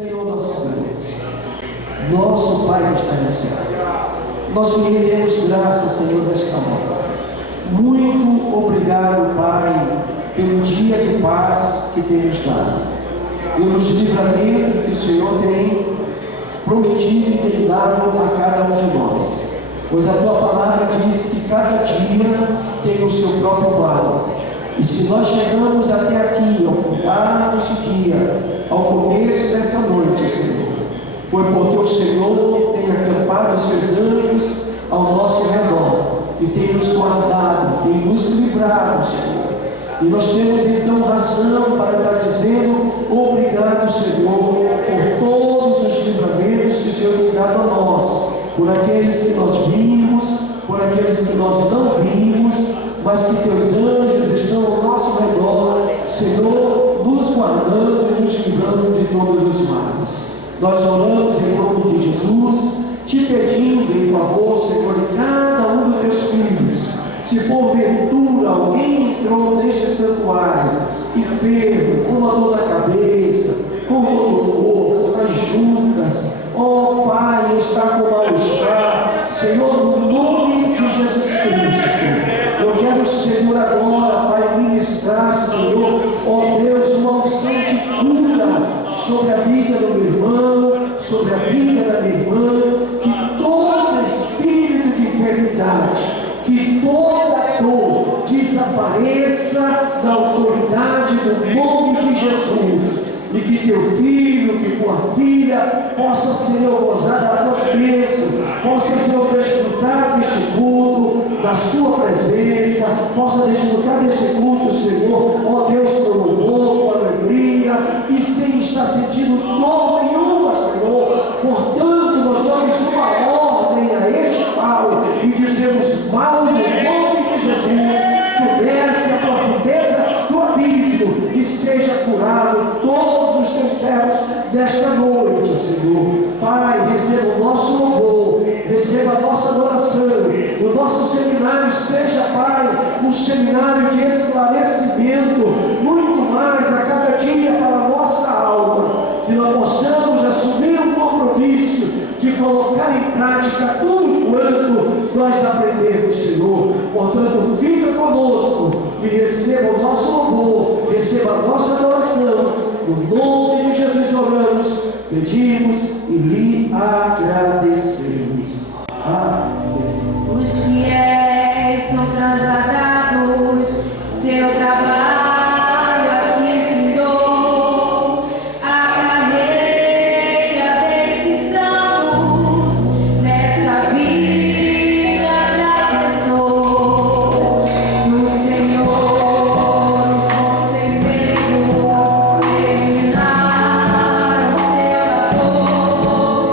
Senhor nosso Deus, nosso Pai que está no céu, nós te rendemos graça, Senhor, desta hora. Muito obrigado, Pai, pelo dia de paz que tem nos dado, pelos livramentos que o Senhor tem prometido e tem dado a cada um de nós, pois a tua palavra diz que cada dia tem o seu próprio mal. E se nós chegamos até aqui, ao fundar deste dia, ao começo dessa noite, Senhor, foi porque o Senhor tem acampado os seus anjos ao nosso redor e tem nos guardado, tem nos livrado, Senhor. E nós temos então razão para estar dizendo obrigado, Senhor, por todos os livramentos que o Senhor tem dado a nós, por aqueles que nós vimos, por aqueles que nós não vimos, mas que teus anjos estão ao nosso redor, Senhor, nos guardando e nos livrando de todos os males. Nós oramos em nome de Jesus, te pedindo em favor, Senhor, de cada um dos teus filhos. Se porventura alguém entrou neste santuário enfermo, com uma dor na cabeça, com dor no corpo, nas juntas, ó Pai, está com mal-estar, Senhor, no nome de Jesus Cristo, eu quero, Senhor, agora, Pai, ministrar, Senhor, ó Deus, uma unção de cura sobre a vida do meu irmão, sobre a vida da minha irmã, que todo espírito de enfermidade, que toda dor desapareça da autoridade do nome de Jesus, e que teu filho, que tua filha possa, Senhor, gozar das tuas bênçãos, possa, Senhor, desfrutar deste culto, da sua presença, possa desfrutar desse culto, Senhor, ó Deus, com louvor, com alegria, e sem estar sentindo dor nenhuma, Senhor. Portanto, nós damos uma ordem a este mal e dizemos: mal no nome de Jesus, tu desce a profundeza do abismo e seja curado todos os teus servos desta noite, Senhor. Pai, receba o nosso louvor, receba a nossa adoração. O nosso seminário seja, Pai, um seminário de esclarecimento, muito mais a cada dia para a nossa alma, que nós possamos assumir um compromisso de colocar em prática tudo quanto nós aprendemos, Senhor. Portanto, fica conosco e receba o nosso louvor, receba a nossa adoração. No nome de Jesus oramos, pedimos e lhe agradecemos. Amém. Os fiéis são trasladados, seu trabalho aqui findou, a carreira desses santos nesta vida já cessou. Do Senhor os conselheiros terminaram seu amor.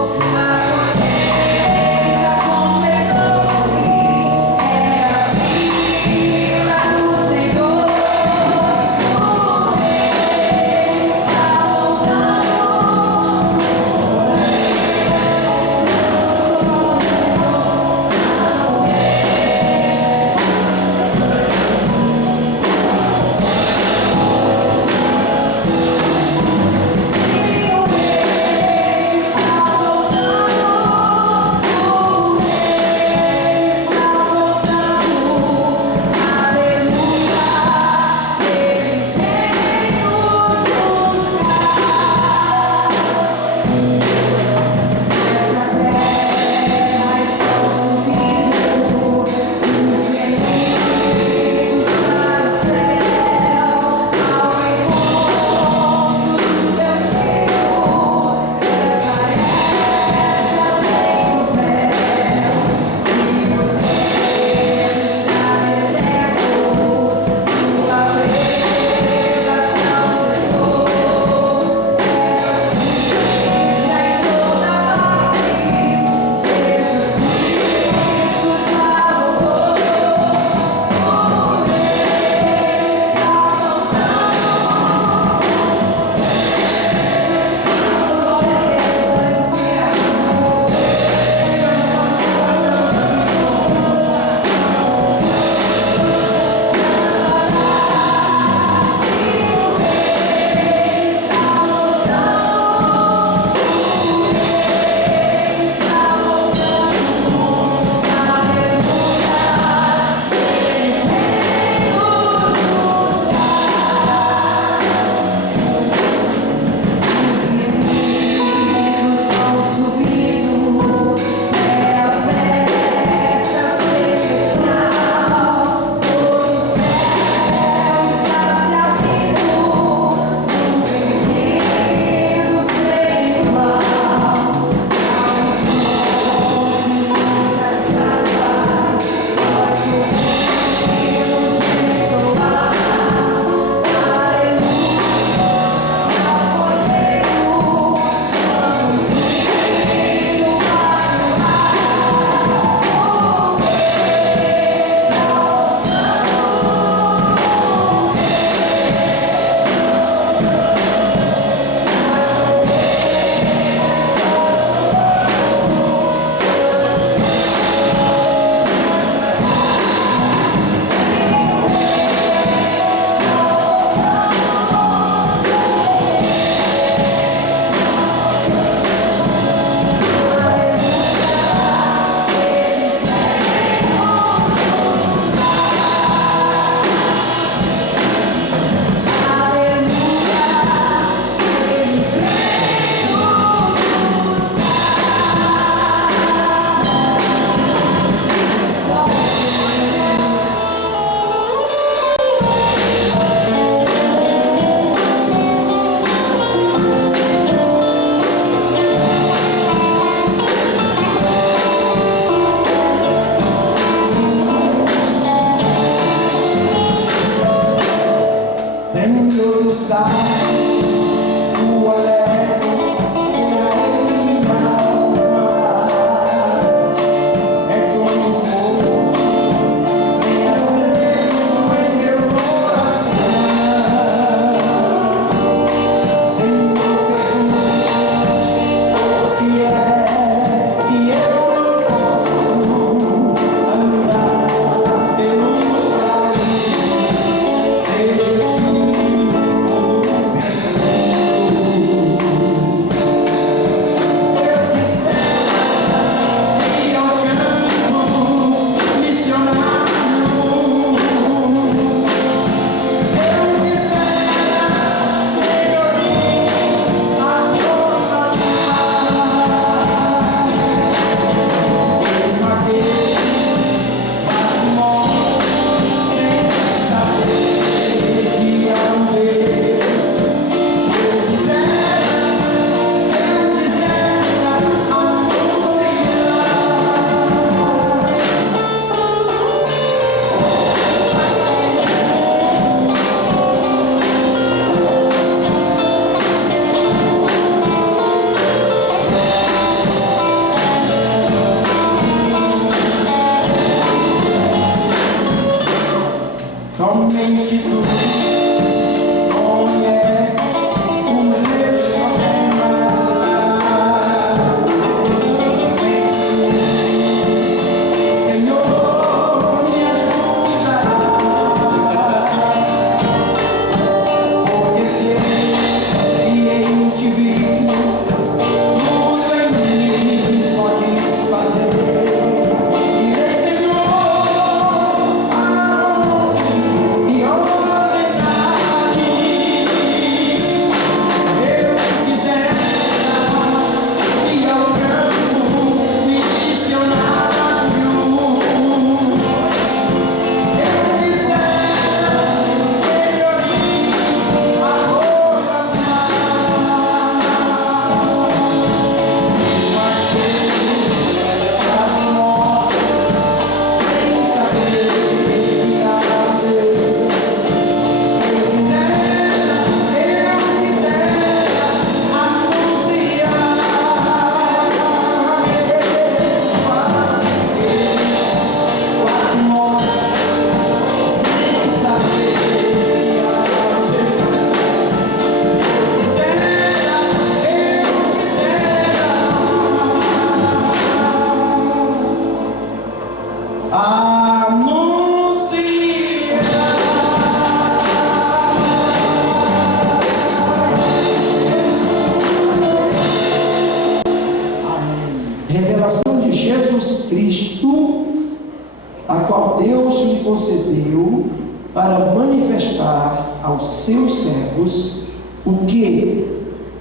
concedeu para manifestar aos seus servos o que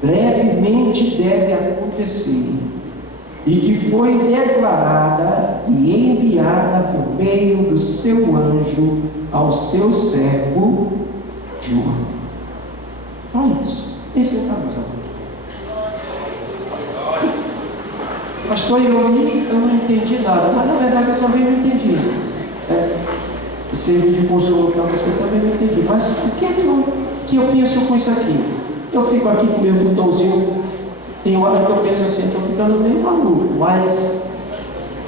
brevemente deve acontecer, e que foi declarada e enviada por meio do seu anjo ao seu servo João. Só isso. Esse é o caso. Pastor, eu li, eu não entendi nada, mas na verdade eu também não entendi. Servir de consolo para você, eu também não entendi. Mas o que é que eu penso com isso aqui? Eu fico aqui com o meu botãozinho, tem hora que eu penso assim, estou ficando meio maluco, mas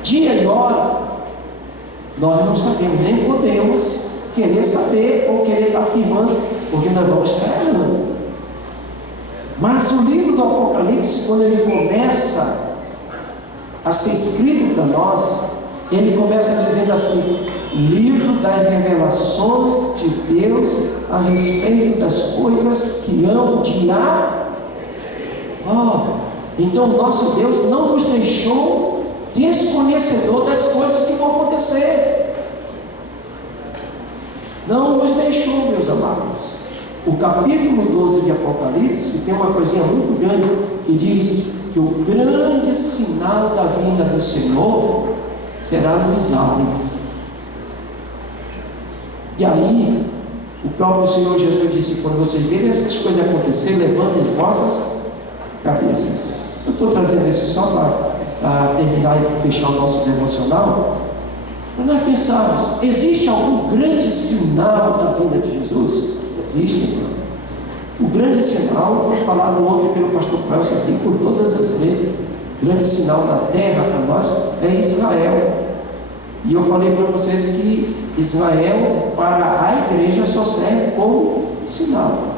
dia e hora nós não sabemos, nem podemos querer saber ou querer estar afirmando, porque nós vamos estar errando. Mas o livro do Apocalipse, quando ele começa a ser escrito para nós, ele começa dizendo assim: livro das revelações de Deus a respeito das coisas que hão de então o nosso Deus não nos deixou desconhecedor das coisas que vão acontecer. Não nos deixou, meus amados. O capítulo 12 de Apocalipse tem uma coisinha muito grande que diz que o grande sinal da vinda do Senhor será nos ares. E aí, o próprio Senhor Jesus disse: quando vocês verem essas coisas acontecer, levantem as vossas cabeças. Eu estou trazendo isso só para terminar e fechar o nosso devocional. Para nós pensarmos, existe algum grande sinal da vinda de Jesus? Existe. O grande sinal foi falado ontem pelo pastor Cláudio aqui por todas as vezes. O grande sinal da terra para nós é Israel. E eu falei para vocês que Israel para a igreja só serve como sinal.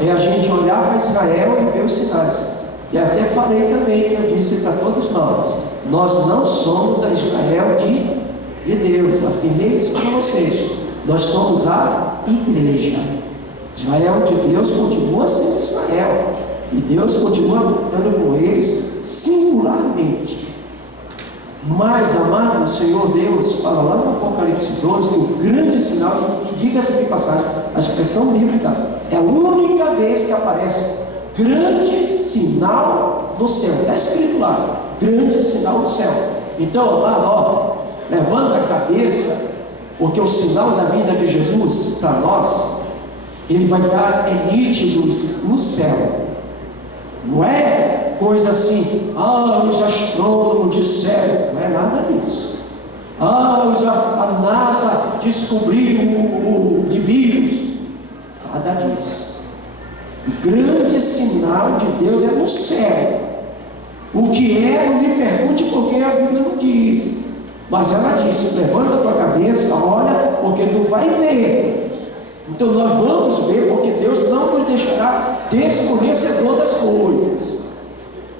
É a gente olhar para Israel e ver os sinais. E até falei também, que eu disse para todos nós não somos a Israel de Deus. Afirmei isso para vocês. Nós somos a igreja. Israel de Deus continua sendo Israel, e Deus continua lutando com eles singularmente. Mas, amado, o Senhor Deus fala lá no Apocalipse 12 que o grande sinal, e diga-se de passagem, a expressão bíblica é a única vez que aparece grande sinal no céu. Está escrito lá, grande sinal no céu. Então, amado, levanta a cabeça, porque o sinal da vinda de Jesus para nós, ele vai dar nítido no céu. Não é coisa assim, os astrônomos disseram, não é nada disso. A NASA descobriu o Nibiru, nada disso. O grande sinal de Deus é no céu. O que é, não me pergunte, porque a Bíblia não diz. Mas ela disse: levanta a tua cabeça, olha, porque tu vai ver. Então nós vamos ver, porque Deus não nos deixará desconhecedor das coisas.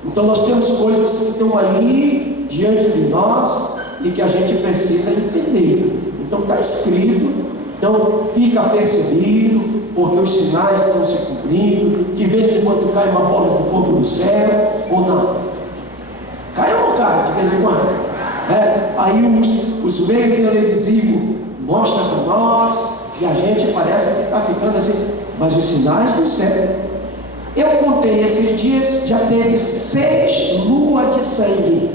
Então nós temos coisas que estão aí diante de nós e que a gente precisa entender. Então está escrito, então fica percebido, porque os sinais estão se cumprindo. De vez em quando cai uma bola de fogo do céu, ou não? Cai ou não cai, de vez em quando? Aí os meios televisivos mostram para nós, e a gente parece que está ficando assim, mas os sinais do céu. Eu contei esses dias, já teve 6 luas de sangue.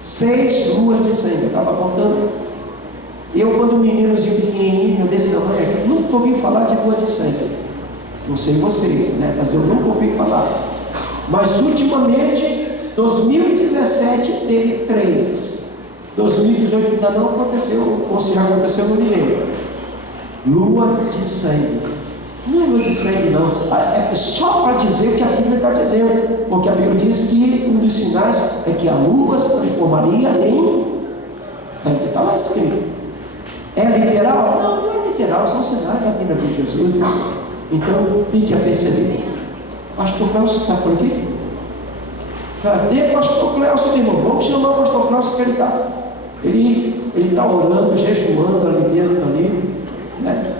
6 luas de sangue, eu estava contando. Eu, quando meninozinho pequenininho, desse tamanho aqui, nunca ouvi falar de lua de sangue. Não sei vocês, né? Mas eu nunca ouvi falar. Mas ultimamente, 2017 teve 3. 2018 ainda não aconteceu, ou se já aconteceu, não me lembro. Lua de sangue. Não é lua de sangue, não. É só para dizer o que a Bíblia está dizendo. Porque a Bíblia diz que um dos sinais é que a lua se transformaria em sangue. Está lá escrito. É literal? Não, não é literal. São sinais da vida de Jesus. Então, fique a perceber. Pastor Cláudio está por aqui? Cadê Pastor Cláudio, meu irmão? Vamos chamar o Pastor Cláudio, que ele está orando, jejuando ali dentro ali. Né?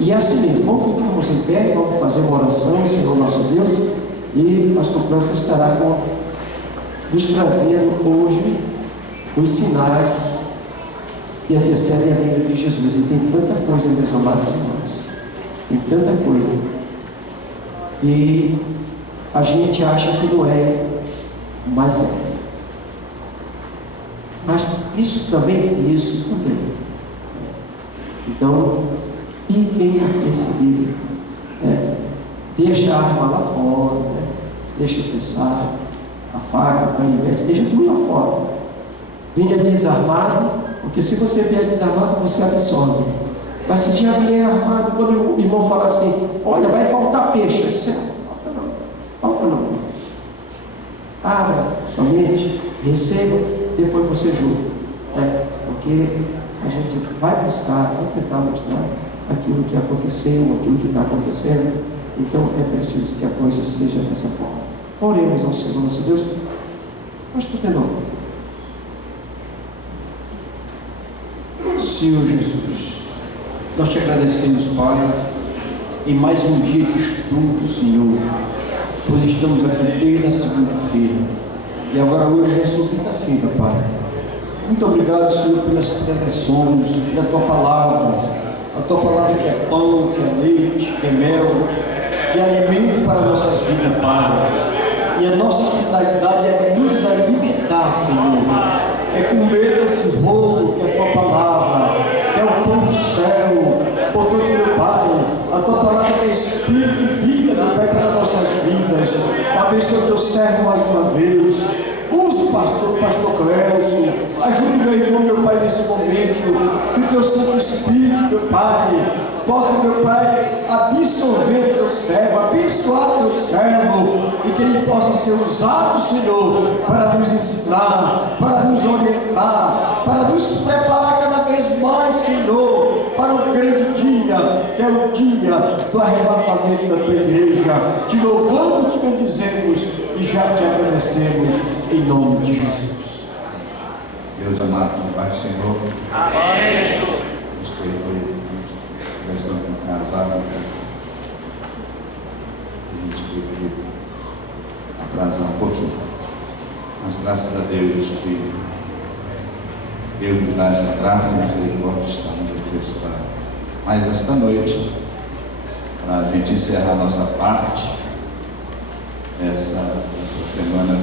E é assim mesmo, vamos ficar em pé, vamos fazer uma oração, Senhor nosso Deus, e o pastor Cláudio estará nos trazendo hoje os sinais e antecedem a vinda de Jesus. E tem tanta coisa, meus amados irmãos, tem tanta coisa, e a gente acha que não é, mas é. Mas isso também. Então, fiquem apercebidos, deixa a arma lá fora, deixa o pensar, a faca, o canivete, deixa tudo lá fora. Venha desarmado, porque se você vier desarmado, você absorve. Mas se já vier armado, quando o irmão fala assim, olha, vai faltar peixe, eu disse, falta não. Abra sua mente, receba, depois você julga. Porque a gente vai buscar, vai tentar mostrar aquilo que aconteceu, aquilo que está acontecendo. Então é preciso que a coisa seja dessa forma. Oremos ao Senhor nosso Deus. Mas por que não? Senhor Jesus, nós te agradecemos, Pai, em mais um dia de estudo, Senhor, pois estamos aqui desde a segunda-feira e agora hoje é sua quinta-feira, Pai. Muito obrigado, Senhor, pelas pregações, pela tua palavra, a tua palavra que é pão, que é leite, que é mel, que é alimento para nossas vidas, Pai. E a nossa finalidade é nos alimentar, Senhor. É comer esse rolo que é a tua palavra, que é o pão do céu. Portanto, meu Pai, a tua palavra que é espírito e vida, meu Pai, para nossas vidas. Abençoa teu servo mais uma vez. Usa o pastor Cleuso. Ajude meu irmão, meu Pai, nesse momento. Que o teu Santo Espírito, meu Pai, possa, meu Pai, absorver teu servo, abençoar teu servo, e que ele possa ser usado, Senhor, para nos ensinar, para nos orientar, para nos preparar cada vez mais, Senhor, para o grande dia, que é o dia do arrebatamento da tua igreja. Te louvamos, te bendizemos e já te agradecemos em nome de Jesus. Deus amado, Pai do Senhor, amém. Nos perdoe, conversando com o casal, a gente teve que atrasar um pouquinho, mas graças a Deus que Deus nos dá essa graça e misericórdia, estamos aqui mais esta noite, para a gente encerrar a nossa parte, essa semana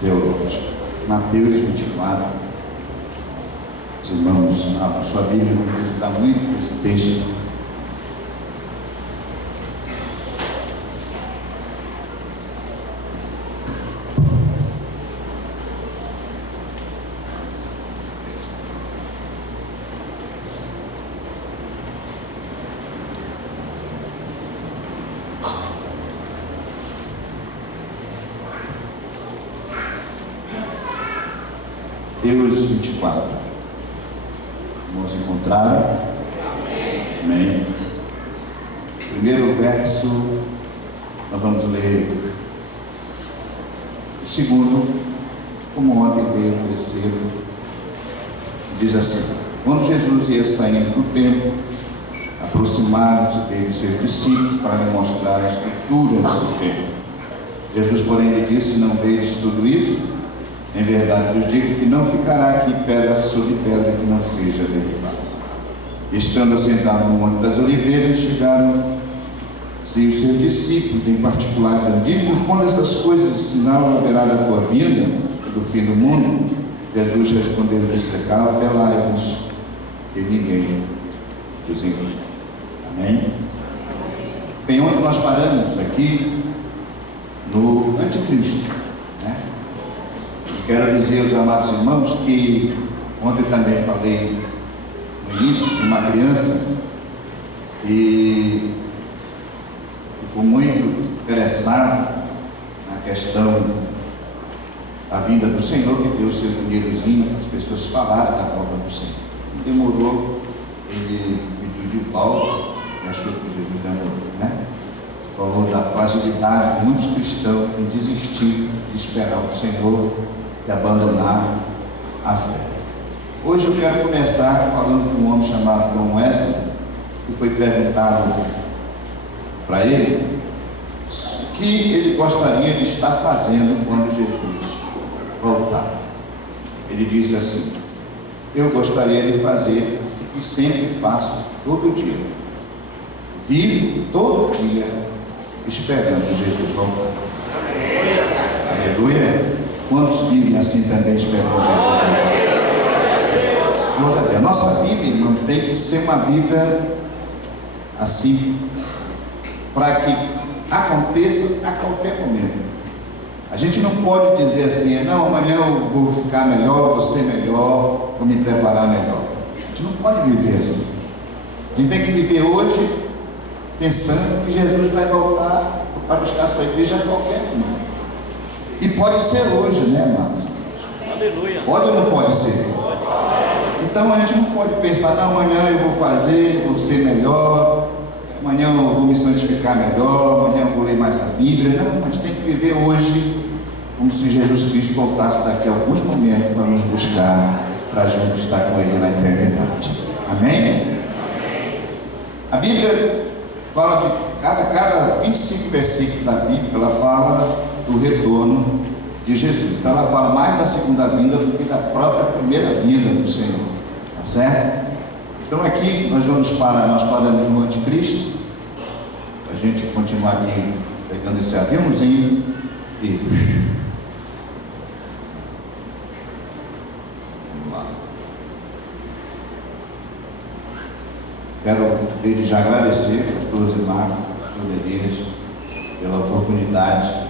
teológica. Mateus 24, os irmãos, abram sua Bíblia, porque está muito nesse texto. Mateus 24. Vamos encontrar? Amém. Primeiro verso, nós vamos ler o segundo, como ontem veio o terceiro. Diz assim: quando Jesus ia saindo do templo, aproximaram-se dele seus discípulos para lhe mostrar a estrutura do templo. Jesus, porém, lhe disse: não vedes tudo isso? Em verdade vos digo que não ficará aqui pedra sobre pedra que não seja derribada. Estando assentados no Monte das Oliveiras, chegaram-se os seus discípulos, em particular, dizendo: diz-nos quando essas coisas de sinal haverá da tua vinda, do fim do mundo. Jesus respondeu e disse: velai-vos, que ninguém vos engane. Amém? Bem, onde nós paramos aqui? No Anticristo. Quero dizer aos amados irmãos que ontem também falei no início de uma criança e ficou muito interessado na questão da vinda do Senhor, que deu o seu dinheirozinho para as pessoas falarem da volta do Senhor. Não demorou, ele pediu de volta e achou que Jesus demorou, né? Falou da fragilidade de muitos cristãos em desistir de esperar o Senhor, de abandonar a fé. Hoje eu quero começar falando de um homem chamado John Wesley, que foi perguntado para ele o que ele gostaria de estar fazendo quando Jesus voltar. Ele disse assim: eu gostaria de fazer e sempre faço todo dia. Vivo todo dia esperando Jesus voltar. Aleluia. Quantos vivem assim também esperando Jesus voltar? Glória a Deus. Nossa vida, irmãos, tem que ser uma vida assim, para que aconteça a qualquer momento. A gente não pode dizer assim, não, amanhã eu vou ficar melhor, vou ser melhor, vou me preparar melhor. A gente não pode viver assim. A gente tem que viver hoje pensando que Jesus vai voltar para buscar a sua igreja a qualquer momento. E pode ser hoje, né, amados? Aleluia. Pode ou não pode ser? Então a gente não pode pensar, não, amanhã eu vou fazer, vou ser melhor, amanhã eu vou me santificar melhor, amanhã eu vou ler mais a Bíblia. Não, a gente tem que viver hoje como se Jesus Cristo voltasse daqui a alguns momentos para nos buscar, para juntos estar com Ele na eternidade. Amém? A Bíblia fala de cada 25 versículos da Bíblia, ela fala do retorno de Jesus. Então ela fala mais da segunda vinda do que da própria primeira vinda do Senhor. Tá certo? Então aqui nós paramos no Anticristo, para a gente continuar aqui pegando esse aviãozinho e vamos lá. Quero desde já agradecer aos pastor Zimar, pastor Elias, pela oportunidade.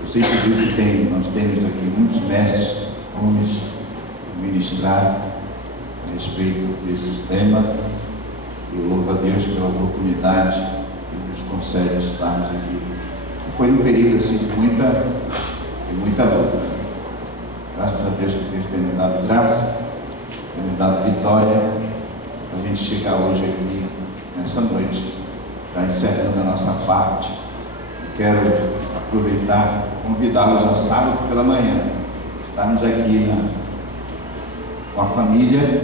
Eu sei que nós temos aqui muitos mestres, homens, ministrar a respeito desse tema. Eu louvo a Deus pela oportunidade que nos concede estarmos aqui. E foi um período assim de muita luta. Graças a Deus que Deus tem nos dado graça, tem nos dado vitória, para a gente chegar hoje aqui, nessa noite, já encerrando a nossa parte. Quero aproveitar, convidá-los a sábado pela manhã, estarmos aqui com a família,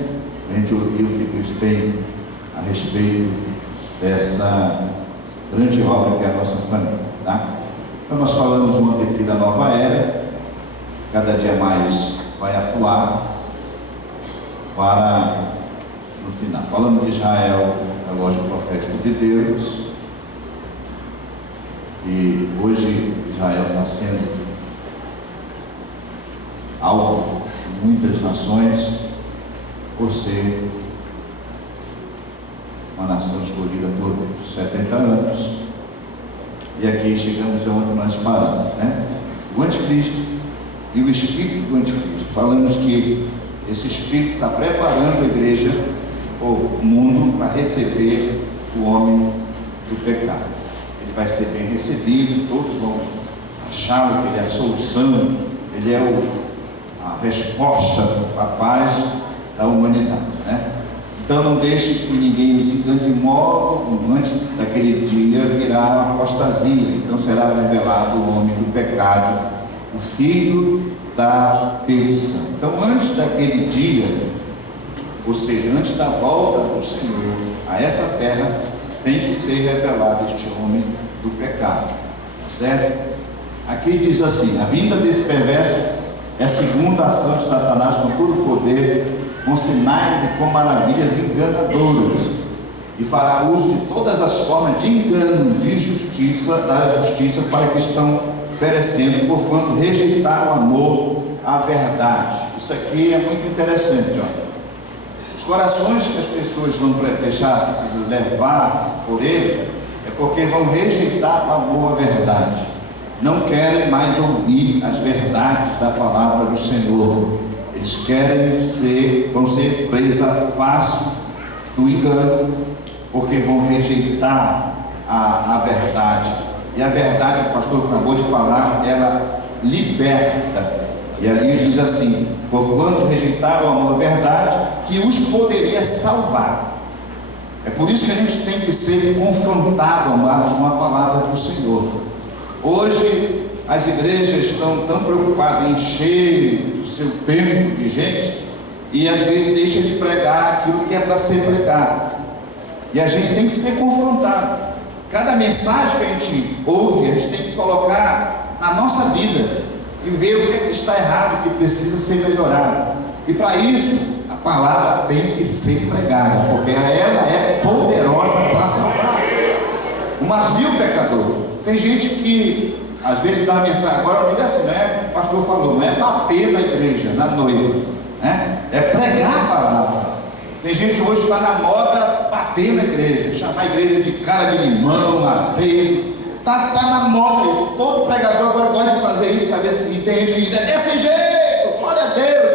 a gente ouvir o que Deus tem a respeito dessa grande obra que é a nossa família, tá? Então nós falamos ontem aqui da nova era, cada dia mais vai atuar para no final. Falamos de Israel, relógio profético de Deus, e hoje Israel está sendo alvo de muitas nações por ser uma nação escolhida por 70 anos. E aqui chegamos aonde nós paramos, né? O anticristo e o espírito do anticristo. Falamos que esse espírito está preparando a igreja, o mundo, para receber o homem do pecado. Ele vai ser bem recebido, todos vão achar que ele é a solução, ele é a resposta à paz da humanidade, né? Então não deixe que ninguém nos engane de modo, antes daquele dia virá a apostasia, então será revelado o homem do pecado, o filho da perdição. Então antes daquele dia, ou seja, antes da volta do Senhor a essa terra, tem que ser revelado este homem do pecado, certo? Aqui diz assim: a vinda desse perverso é a segunda ação de Satanás com todo o poder, com sinais e com maravilhas enganadoras, e fará uso de todas as formas de engano, de justiça, da justiça, para que estão perecendo, porquanto rejeitaram o amor à verdade. Isso aqui é muito interessante, ó. Os corações que as pessoas vão deixar se levar por ele é porque vão rejeitar o amor à verdade, não querem mais ouvir as verdades da palavra do Senhor. Eles vão ser presa fácil do engano, porque vão rejeitar a verdade. E a verdade que o pastor acabou de falar, ela liberta. E ali diz assim: porquanto rejeitaram o amor à verdade, que os poderia salvar. É por isso que a gente tem que ser confrontado, amados, com a palavra do Senhor. Hoje as igrejas estão tão preocupadas em encher o seu templo de gente, e às vezes deixa de pregar aquilo que é para ser pregado. E a gente tem que ser confrontado. Cada mensagem que a gente ouve, a gente tem que colocar na nossa vida e ver o que está errado, o que precisa ser melhorado. E para isso, a palavra tem que ser pregada, porque ela é poderosa para salvar. Mas viu, pecador? Tem gente que às vezes dá uma mensagem, agora diga assim, né? O pastor falou, não é bater na igreja, na noiva, né? É pregar a palavra. Tem gente hoje que está na moda bater na igreja, chamar a igreja de cara de limão, azeite. Está na moda isso. Todo pregador agora gosta de fazer isso para ver se tem gente que diz, é desse jeito, glória a Deus.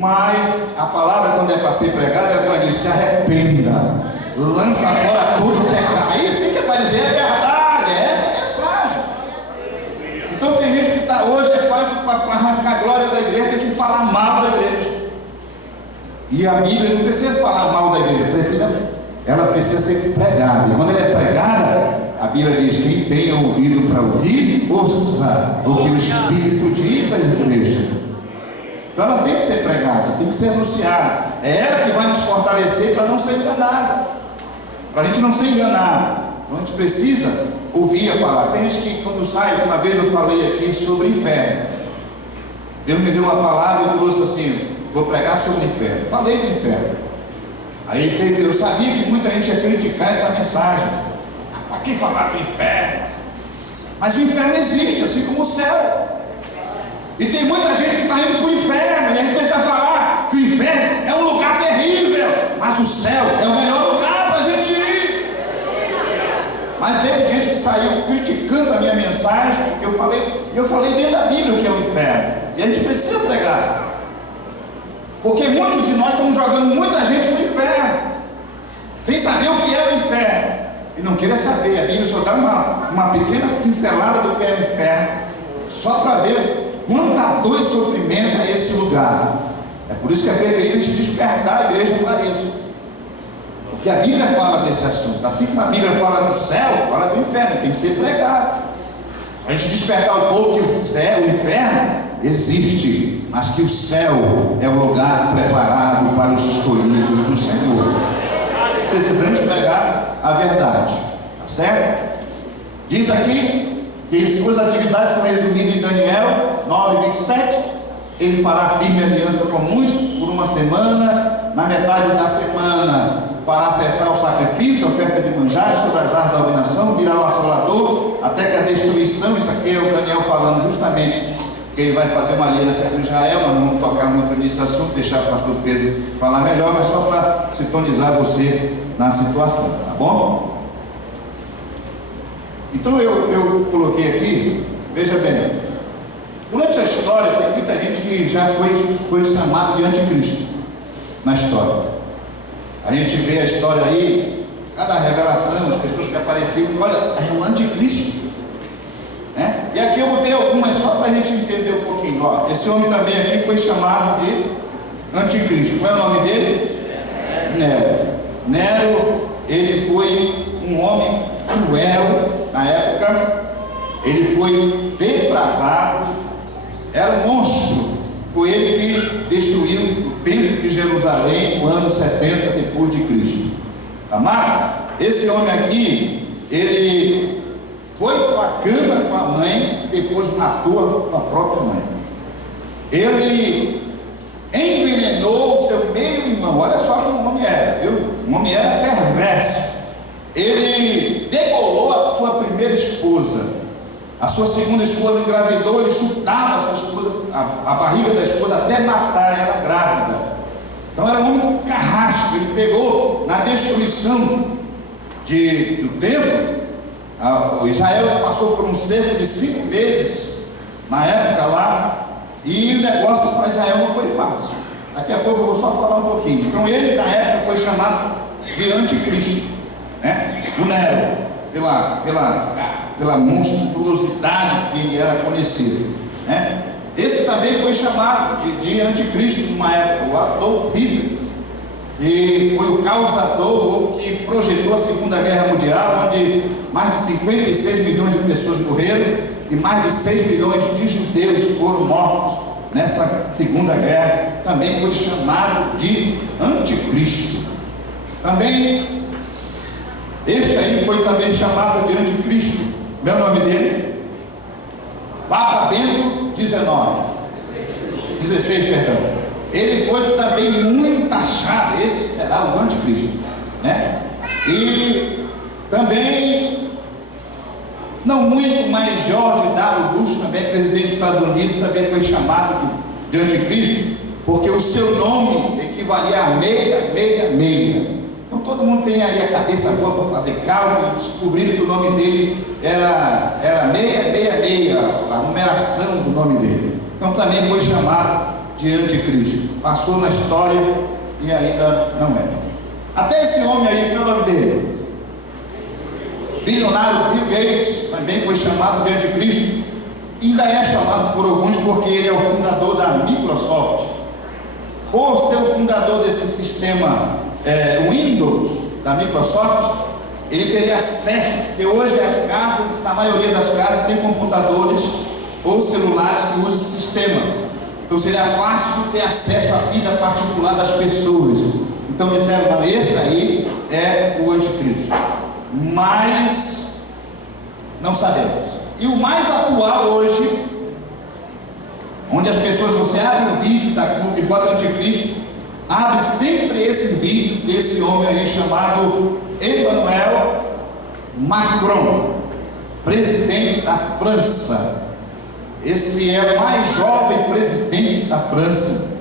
Mas a palavra, quando é para ser pregada, é quando diz, se arrependa, lança fora todo o pecado. Aí sim que é para dizer, é verdade, é essa a mensagem. Então tem gente que está hoje, é fácil para arrancar a glória da igreja, tem que falar mal da igreja. E a Bíblia não precisa falar mal da igreja, ela precisa ser pregada. E quando ela é pregada, a Bíblia diz, quem tem ouvido para ouvir, ouça o que o Espírito diz à igreja. Então ela tem que ser pregada, tem que ser anunciada. É ela que vai nos fortalecer para não ser enganada, para a gente não ser enganado. Então a gente precisa ouvir a palavra. Tem gente que quando sai, uma vez eu falei aqui sobre o inferno. Deus me deu uma palavra e eu trouxe assim, vou pregar sobre o inferno. Falei do inferno. Aí eu sabia que muita gente ia criticar essa mensagem. Para que falar do inferno? Mas o inferno existe, assim como o céu. E tem muita gente que está indo para o inferno. E a gente precisa falar que o inferno é um lugar terrível, mas o céu é o melhor lugar para a gente ir. Mas teve gente que saiu criticando a minha mensagem, porque eu falei dentro da Bíblia o que é o inferno. E a gente precisa pregar. Porque muitos de nós estamos jogando muita gente no inferno, sem saber o que é o inferno. E não queria saber, a Bíblia só dá uma pequena pincelada do que é o inferno, só para ver quanta dor e sofrimento é esse lugar. É por isso que é preferível a gente despertar a igreja para isso. Porque a Bíblia fala desse assunto. Assim como a Bíblia fala do céu, fala do inferno, tem que ser pregado. A gente despertar o povo que o inferno existe, mas que o céu é o lugar preparado para os escolhidos do Senhor. Precisamos pregar a verdade, tá certo? Diz aqui que suas atividades são resumidas em Daniel 9:27. Ele fará firme aliança com muitos por uma semana. Na metade da semana fará cessar o sacrifício, a oferta de manjares sobre as armas da abominação, virá o assolador, até que a destruição. Isso aqui é o Daniel falando justamente que ele vai fazer uma aliança com Israel. Nós não vamos tocar muito nesse assunto, deixar o pastor Pedro falar melhor, mas só para sintonizar você na situação, tá bom? Então eu coloquei aqui, veja bem, durante a história tem muita gente que já foi chamado de anticristo na história. A gente vê a história aí, cada revelação, as pessoas que apareciam, olha, é o anticristo. Né? E aqui eu botei algumas só para a gente entender um pouquinho. Ó, esse homem também aqui foi chamado de anticristo. Qual é o nome dele? Nero. Nero, ele foi um homem cruel na época, ele foi depravado, era um monstro. Foi ele que destruiu o templo de Jerusalém no ano 70 depois de Cristo. Amado, esse homem aqui, ele foi para a cama com a mãe, depois matou a própria mãe. Ele envenenou o seu meio-irmão. Olha só como o homem era, viu? O homem era perverso. Ele degolou a sua primeira esposa. A sua segunda esposa engravidou, ele chutava a sua esposa, a barriga da esposa até matar ela grávida. Então era um homem carrasco. Ele pegou na destruição do templo. Israel passou por um cerco de 5 meses na época lá, e o negócio para Israel não foi fácil. Daqui a pouco eu vou só falar um pouquinho. Então ele na época foi chamado de anticristo, né? O Nero, pela monstruosidade que ele era conhecido, né? Esse também foi chamado de anticristo numa época, o Adolf Hitler, e foi o causador, ou que projetou a Segunda Guerra Mundial, onde mais de 56 milhões de pessoas morreram e mais de 6 milhões de judeus foram mortos nessa Segunda Guerra. Também foi chamado de anticristo. Também este aí foi também chamado de anticristo. Meu nome dele? Papa Bento 16, perdão. ele foi também muito taxado. Esse será o anticristo, né? E também, não muito, mas George W. Bush, também presidente dos Estados Unidos, também foi chamado de anticristo, porque o seu nome equivalia a 666. Então todo mundo tem aí a cabeça boa para fazer cálculo, descobriram que o nome dele era 666, a numeração do nome dele. Então também foi chamado de anticristo. Passou na história e ainda não é. Até esse homem aí, qual é o nome dele? Bilionário Bill Gates, também foi chamado de anticristo. E ainda é chamado por alguns porque ele é o fundador da Microsoft. Por ser o fundador desse sistema Windows da Microsoft, ele teria acesso, porque hoje as casas, na maioria das casas, tem computadores ou celulares que usam esse sistema. Então seria fácil ter acesso à vida particular das pessoas. Então disseram, não, esse aí é o anticristo. Mas não sabemos. E o mais atual hoje, onde as pessoas, você abre um vídeo da Clube, bota anticristo, abre sempre esse vídeo desse homem aí chamado Emmanuel Macron, presidente da França. Esse é o mais jovem presidente da França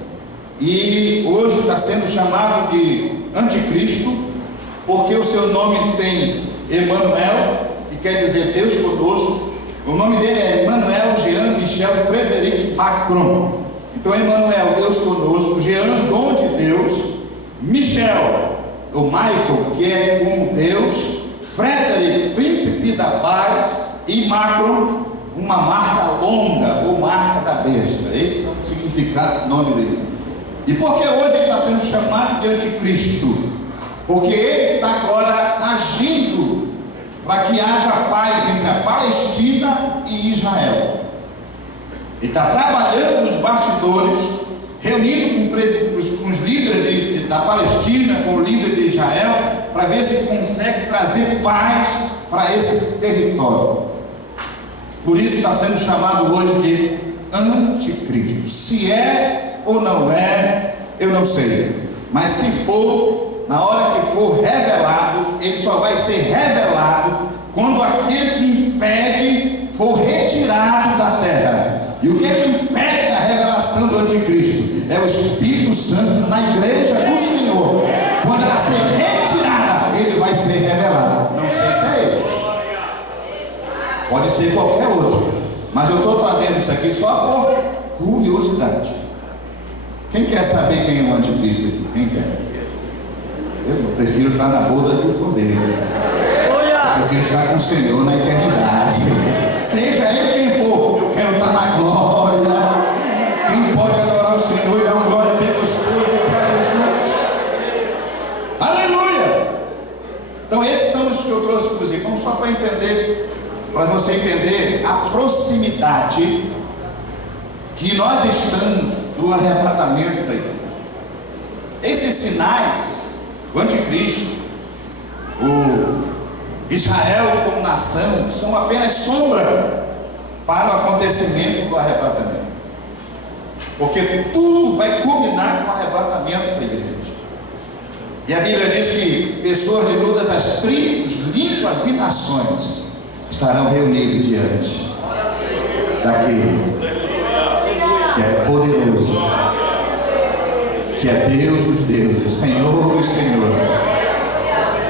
e hoje está sendo chamado de anticristo, porque o seu nome tem Emmanuel, que quer dizer Deus conosco. O nome dele é Emmanuel Jean Michel Frederic Macron. Então Emmanuel, Deus conosco, Jean, dom de Deus, Michel, o Michael, que é como Deus, Frederic, príncipe da paz, e Macron, uma marca longa, ou marca da besta. Esse é o significado do nome dele. E por que hoje ele está sendo chamado de anticristo? Porque ele está agora agindo para que haja paz entre a Palestina e Israel. Ele está trabalhando nos bastidores, reunindo com os líderes da Palestina, com o líder de Israel, para ver se consegue trazer paz para esse território. Por isso está sendo chamado hoje de anticristo. Se é ou não é, eu não sei. Mas se for, na hora que for revelado, ele só vai ser revelado quando aquele que impede for retirado da terra. E o que é que impede a revelação do anticristo? É o Espírito Santo na igreja do Senhor. Quando ela ser retirada, ele vai ser revelado. Não sei se é este, pode ser qualquer outro, mas eu estou trazendo isso aqui só por curiosidade. Quem quer saber quem é o anticristo aqui? Quem quer? Eu prefiro estar na boda do Cordeiro. Eu prefiro estar com o Senhor na eternidade. Seja ele quem for, eu quero estar na glória. Quem pode adorar o Senhor e dar uma glória bem gostosa para Jesus? Aleluia! Então esses são os que eu trouxe para os irmãos, só para entender, para você entender a proximidade que nós estamos do arrebatamento da igreja. Esses sinais, o anticristo, o Israel como nação, são apenas sombra para o acontecimento do arrebatamento, porque tudo vai culminar com o arrebatamento da igreja. E a Bíblia diz que pessoas de todas as tribos, línguas e nações estarão reunidos diante daquele que é poderoso, que é Deus dos deuses, Senhor dos senhores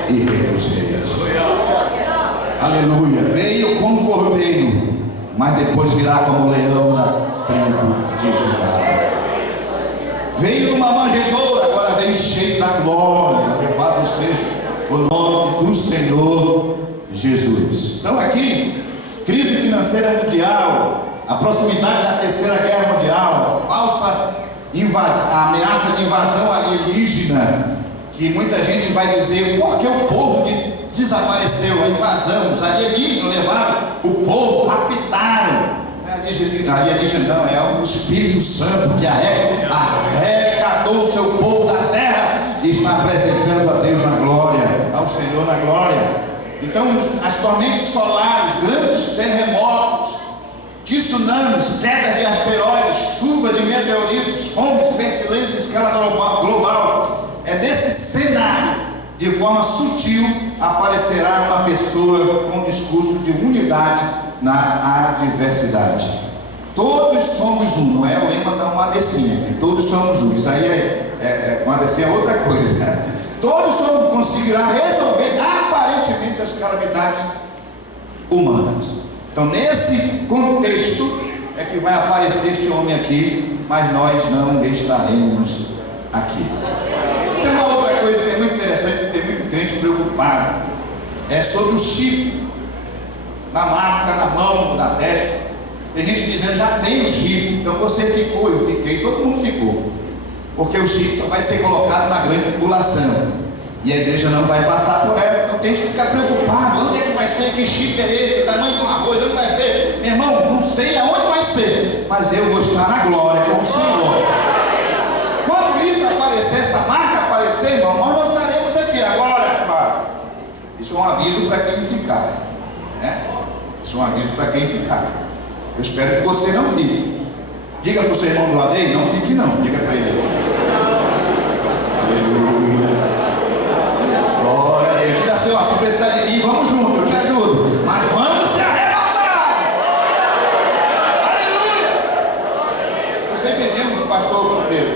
e Rei dos reis. Aleluia. Veio como cordeiro, mas depois virá como leão da tribo de Judá. Veio numa manjedoura, agora vem cheio da glória. Louvado seja o nome do Senhor Jesus. Então aqui, crise financeira mundial, a proximidade da terceira guerra mundial, falsa a ameaça de invasão alienígena, que muita gente vai dizer, porque o povo desapareceu, a invasão, os alienígenas levaram o povo, raptaram. Alienígena não, é o Espírito Santo que arrecadou o seu povo da terra e está apresentando a Deus na glória, ao Senhor na glória. Então as tormentas solares, grandes terremotos, tsunamis, queda de asteroides, chuva de meteoritos, fomes, pestilência em escala global. É nesse cenário, de forma sutil, aparecerá uma pessoa com discurso de unidade na adversidade. Todos somos um, não é o lema da UADC aqui, todos somos um. Isso aí UADC é outra coisa. Todos conseguirão resolver aparentemente as calamidades humanas. Então, nesse contexto é que vai aparecer este homem aqui, mas nós não estaremos aqui. Tem uma outra coisa que é muito interessante, que tem muito crente preocupado, é sobre o chip na marca, na mão, na testa. Tem gente dizendo, já tem o chip, então você ficou, eu fiquei, todo mundo ficou, porque o chip só vai ser colocado na grande tribulação e a igreja não vai passar por ela. Então tem gente que fica preocupado, onde é que vai ser, que chip é esse, o tamanho de uma coisa, onde vai ser? Meu irmão, não sei aonde vai ser, mas eu vou estar na glória com o Senhor. Quando isso aparecer, essa marca aparecer, irmão, nós não estaremos aqui. Agora, claro, isso é um aviso para quem ficar, né? Isso é um aviso para quem ficar. Eu espero que você não fique. Diga para o seu irmão do lado aí, não fique não, diga para ele. Aleluia. Glória a Deus. Diz assim, ó, se precisar de mim, vamos junto, eu te ajudo. Mas vamos se arrebatar. Aleluia. Eu sempre digo para o pastor Monteiro,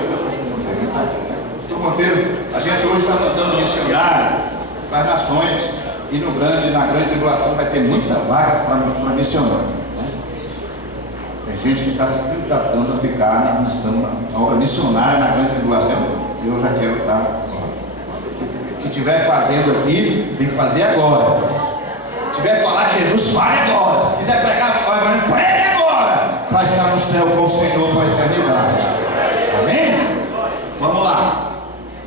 pastor Monteiro, a gente hoje está mandando missionário para as nações, e na grande tribulação vai ter muita vaga para missionário. Tem gente que está se candidatando a ficar na missão, na obra missionária na grande tribulação. Eu já quero estar. O que estiver fazendo aqui, tem que fazer agora. Se estiver falar de Jesus, fale agora. Se quiser pregar, pregue agora, para estar no céu com o Senhor para a eternidade. Amém? Vamos lá.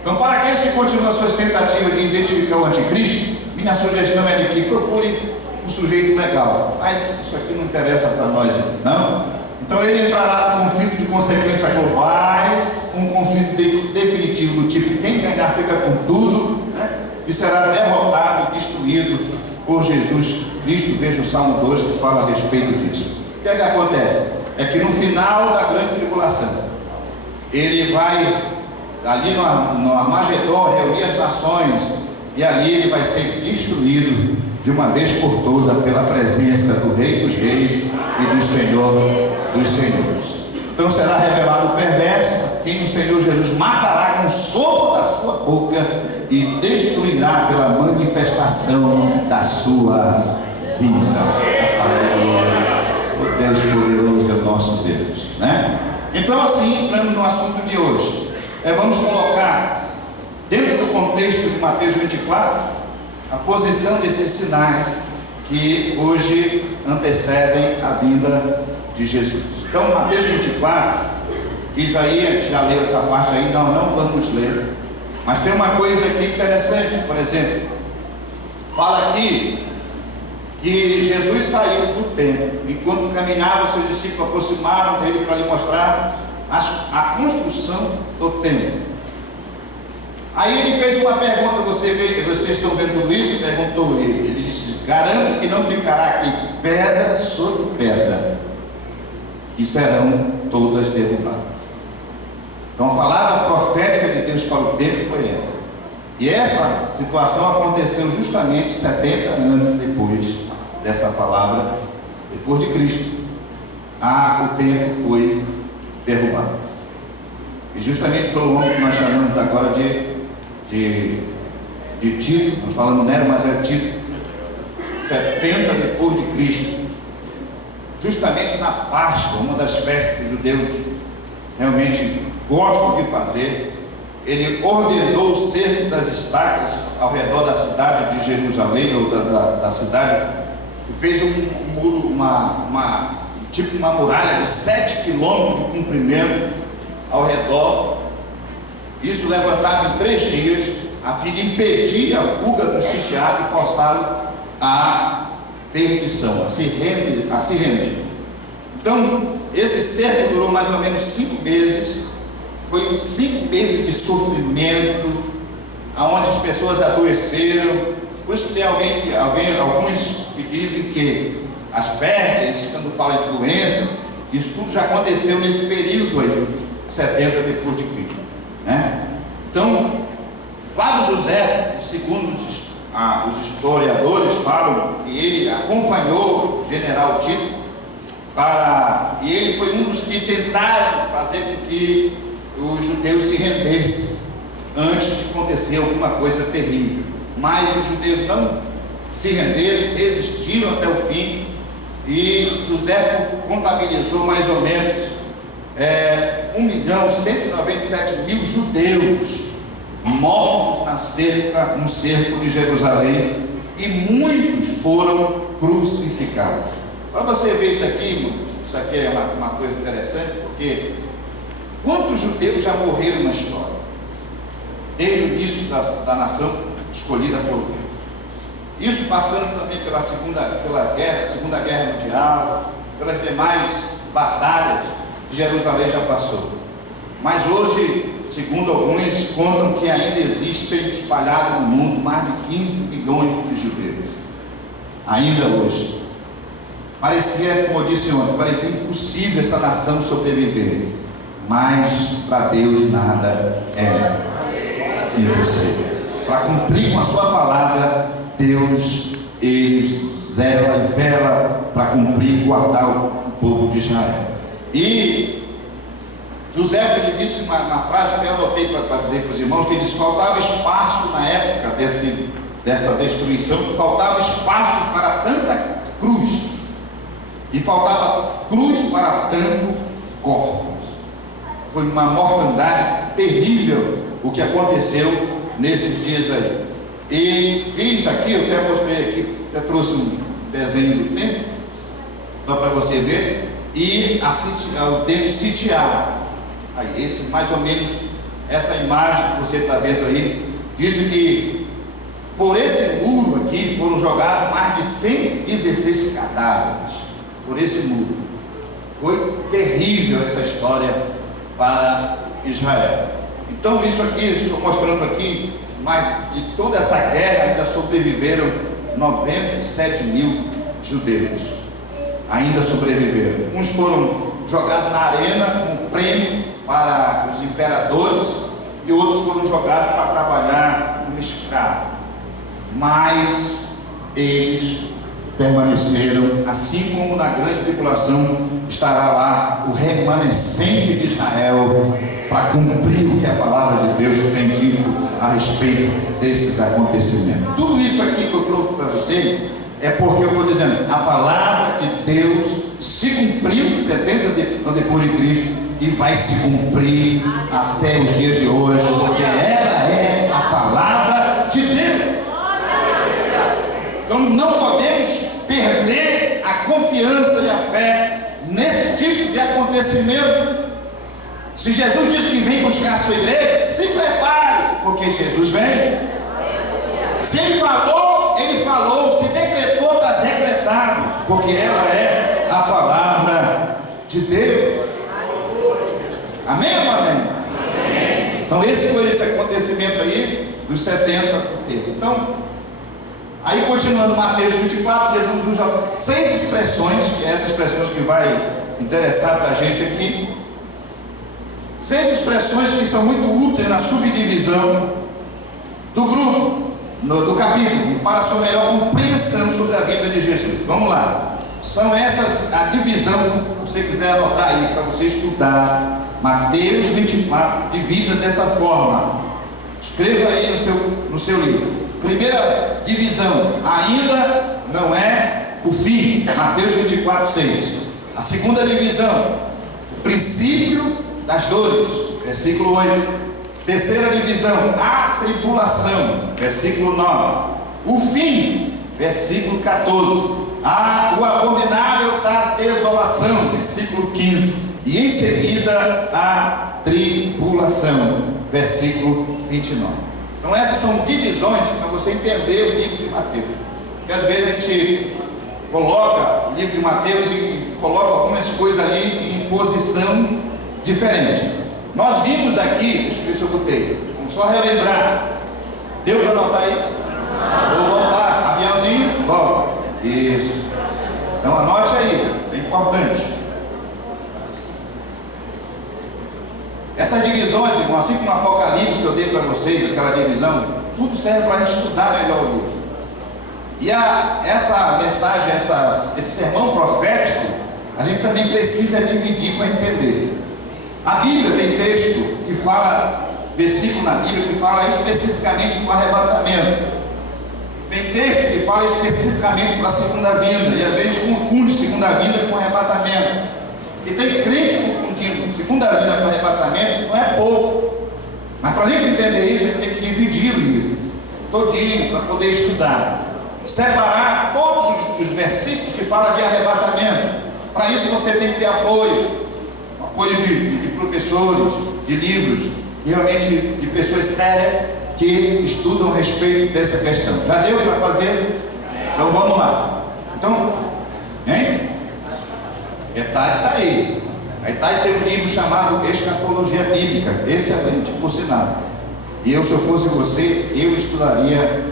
Então, para aqueles que continuam as suas tentativas de identificar o anticristo, minha sugestão é de que procure um sujeito legal, mas isso aqui não interessa para nós, não. Então ele entrará num conflito de consequências globais, um conflito definitivo do tipo, quem ganhar fica com tudo, né? E será derrotado e destruído por Jesus Cristo. Veja o Salmo 2 que fala a respeito disso. O que é que acontece? É que no final da grande tribulação, ele vai ali no Armagedon reunir as nações, e ali ele vai ser destruído de uma vez por todas pela presença do Rei dos Reis e do Senhor dos Senhores. Então será revelado o perverso, quem o Senhor Jesus matará com o sopro da sua boca e destruirá pela manifestação da sua vinda. Aleluia. O Deus poderoso é o nosso Deus, né? Então, assim, entrando no assunto de hoje, vamos colocar dentro do contexto de Mateus 24 a posição desses sinais que hoje antecedem a vinda de Jesus. Então, Mateus 24, diz aí, a gente já leu essa parte aí, não vamos ler, mas tem uma coisa aqui interessante, por exemplo, fala aqui que Jesus saiu do templo, enquanto caminhava, seus discípulos aproximaram dele para lhe mostrar a construção do templo. Aí ele fez uma pergunta, vocês estão vendo tudo isso? Perguntou ele. Ele disse, garanto que não ficará aqui pedra sobre pedra, que serão todas derrubadas. Então a palavra profética de Deus para o tempo foi essa. E essa situação aconteceu justamente 70 anos depois dessa palavra, depois de Cristo. O templo foi derrubado. E justamente pelo homem que nós chamamos agora de Tito, nós falamos Nero, mas é Tito, 70 depois de Cristo, justamente na Páscoa, uma das festas que os judeus realmente gostam de fazer, ele ordenou o cerco das estacas ao redor da cidade de Jerusalém, ou da cidade, e fez um muro, tipo uma muralha de 7 quilômetros de comprimento ao redor. Isso levantado em 3 dias, a fim de impedir a fuga do sitiado e forçá-lo à perdição, a se render. Então, esse cerco durou mais ou menos 5 meses, foi 5 meses de sofrimento, onde as pessoas adoeceram. Por isso que tem alguns que dizem que as pestes, quando falam de doenças, isso tudo já aconteceu nesse período aí, 70 depois de Cristo, né? Então, Flávio José, segundo os historiadores, falam que ele acompanhou o general Tito e ele foi um dos que tentaram fazer com que os judeus se rendessem antes de acontecer alguma coisa terrível, mas os judeus não se renderam, resistiram até o fim, e José contabilizou mais ou menos 1.197.000 judeus mortos no cerco de Jerusalém, e muitos foram crucificados. Para você ver isso aqui, irmãos, isso aqui é uma coisa interessante, porque quantos judeus já morreram na história, desde o início da nação escolhida por Deus? Isso passando também pela Segunda Guerra Mundial, pelas demais batalhas que Jerusalém já passou. Mas hoje, segundo alguns, contam que ainda existem espalhados no mundo mais de 15 milhões de judeus. Ainda hoje. Parecia, como eu disse ontem, parecia impossível essa nação sobreviver. Mas para Deus nada é impossível. Para cumprir com a sua palavra, Deus, ele vela para cumprir e guardar o povo de Israel. E José, ele disse uma frase que eu anotei para dizer para os irmãos, que ele disse: faltava espaço na época dessa destruição, faltava espaço para tanta cruz, e faltava cruz para tanto corpos. Foi uma mortandade terrível o que aconteceu nesses dias aí. E diz aqui, eu até mostrei aqui, eu trouxe um desenho do tempo, só para você ver, e o tempo sitiar. Aí, esse, mais ou menos, essa imagem que você está vendo aí, diz que por esse muro aqui foram jogados mais de 116 cadáveres, por esse muro. Foi terrível essa história para Israel. Então, isso aqui, estou mostrando aqui, mas de toda essa guerra ainda sobreviveram 97.000 judeus. Ainda sobreviveram. Uns foram jogados na arena como prêmio para os imperadores, e outros foram jogados para trabalhar como escravo. Mas eles permaneceram, assim como na grande tribulação estará lá o remanescente de Israel, para cumprir o que a palavra de Deus tem dito a respeito desses acontecimentos. Tudo isso aqui que eu trouxe para você é porque eu estou dizendo, a palavra de Deus se cumpriu 70 anos depois de Cristo e vai se cumprir até os dias de hoje, porque ela é a palavra de Deus. Então não podemos perder a confiança e a fé nesse tipo de acontecimento. Se Jesus diz que vem buscar a sua igreja, se prepare, porque Jesus vem. Se ele falou, ele falou. Se decretou, está decretado, porque ela é a palavra de Deus. Amém ou amém? Então esse foi esse acontecimento aí dos 70 do tempo. Então, aí continuando Mateus 24, Jesus usa 6 expressões, que é essas expressões que vai interessar para a gente aqui. 6 expressões que são muito úteis na subdivisão do grupo, do capítulo, para a sua melhor compreensão sobre a vida de Jesus. Vamos lá. São essas a divisão, se você quiser anotar aí, para você estudar. Mateus 24, divida dessa forma. Escreva aí no seu livro. Primeira divisão, ainda não é o fim. Mateus 24, 6. A segunda divisão, o princípio das dores, versículo 8. Terceira divisão, a tribulação, versículo 9. O fim, versículo 14. O abominável da desolação, versículo 15. E em seguida a tribulação, versículo 29. Então essas são divisões para você entender o livro de Mateus. Porque às vezes a gente coloca o livro de Mateus e coloca algumas coisas ali em posição diferente. Nós vimos aqui, deixa eu ver se eu botei, vamos só relembrar. Deu para anotar aí? Vou voltar, aviãozinho, volta. Isso. Então anote aí, é importante. Essas divisões, irmão, assim como o Apocalipse que eu dei para vocês, aquela divisão, tudo serve para a gente estudar melhor o livro. E essa mensagem, esse sermão profético, a gente também precisa dividir para entender. A Bíblia tem texto que fala, versículo na Bíblia que fala especificamente do arrebatamento. Tem texto que fala especificamente para a segunda vinda, e às vezes a gente confunde segunda vinda com arrebatamento. E tem crente confundindo segunda vinda com arrebatamento, não é pouco. Mas para a gente entender isso, a gente tem que dividir o livro todinho para poder estudar. Separar todos os versículos que falam de arrebatamento. Para isso você tem que ter apoio de professores, de livros, e realmente de pessoas sérias que estudam a respeito dessa questão. Já deu para fazer? Então vamos lá. Então, hein? Etade está aí. A Etade tem um livro chamado Escatologia Bíblica, excelente, por sinal. E eu, se eu fosse você, eu estudaria,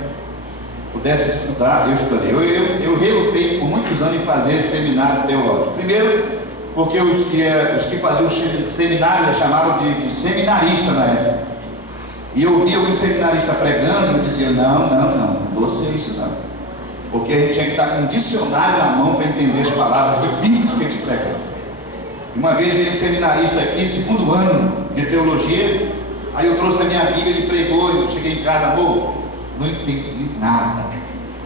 pudesse estudar, eu estudaria. Eu relutei por muitos anos em fazer seminário teológico. Primeiro, porque os que faziam o seminário chamavam de seminarista na época. E eu ouvia alguns seminaristas pregando e eu dizia, não vou ser isso não. Porque a gente tinha que estar com um dicionário na mão para entender as palavras difíceis que eles pregam. Uma vez veio um seminarista aqui, segundo ano de teologia, aí eu trouxe a minha Bíblia, ele pregou, e eu cheguei em casa, amor, não entendi nada.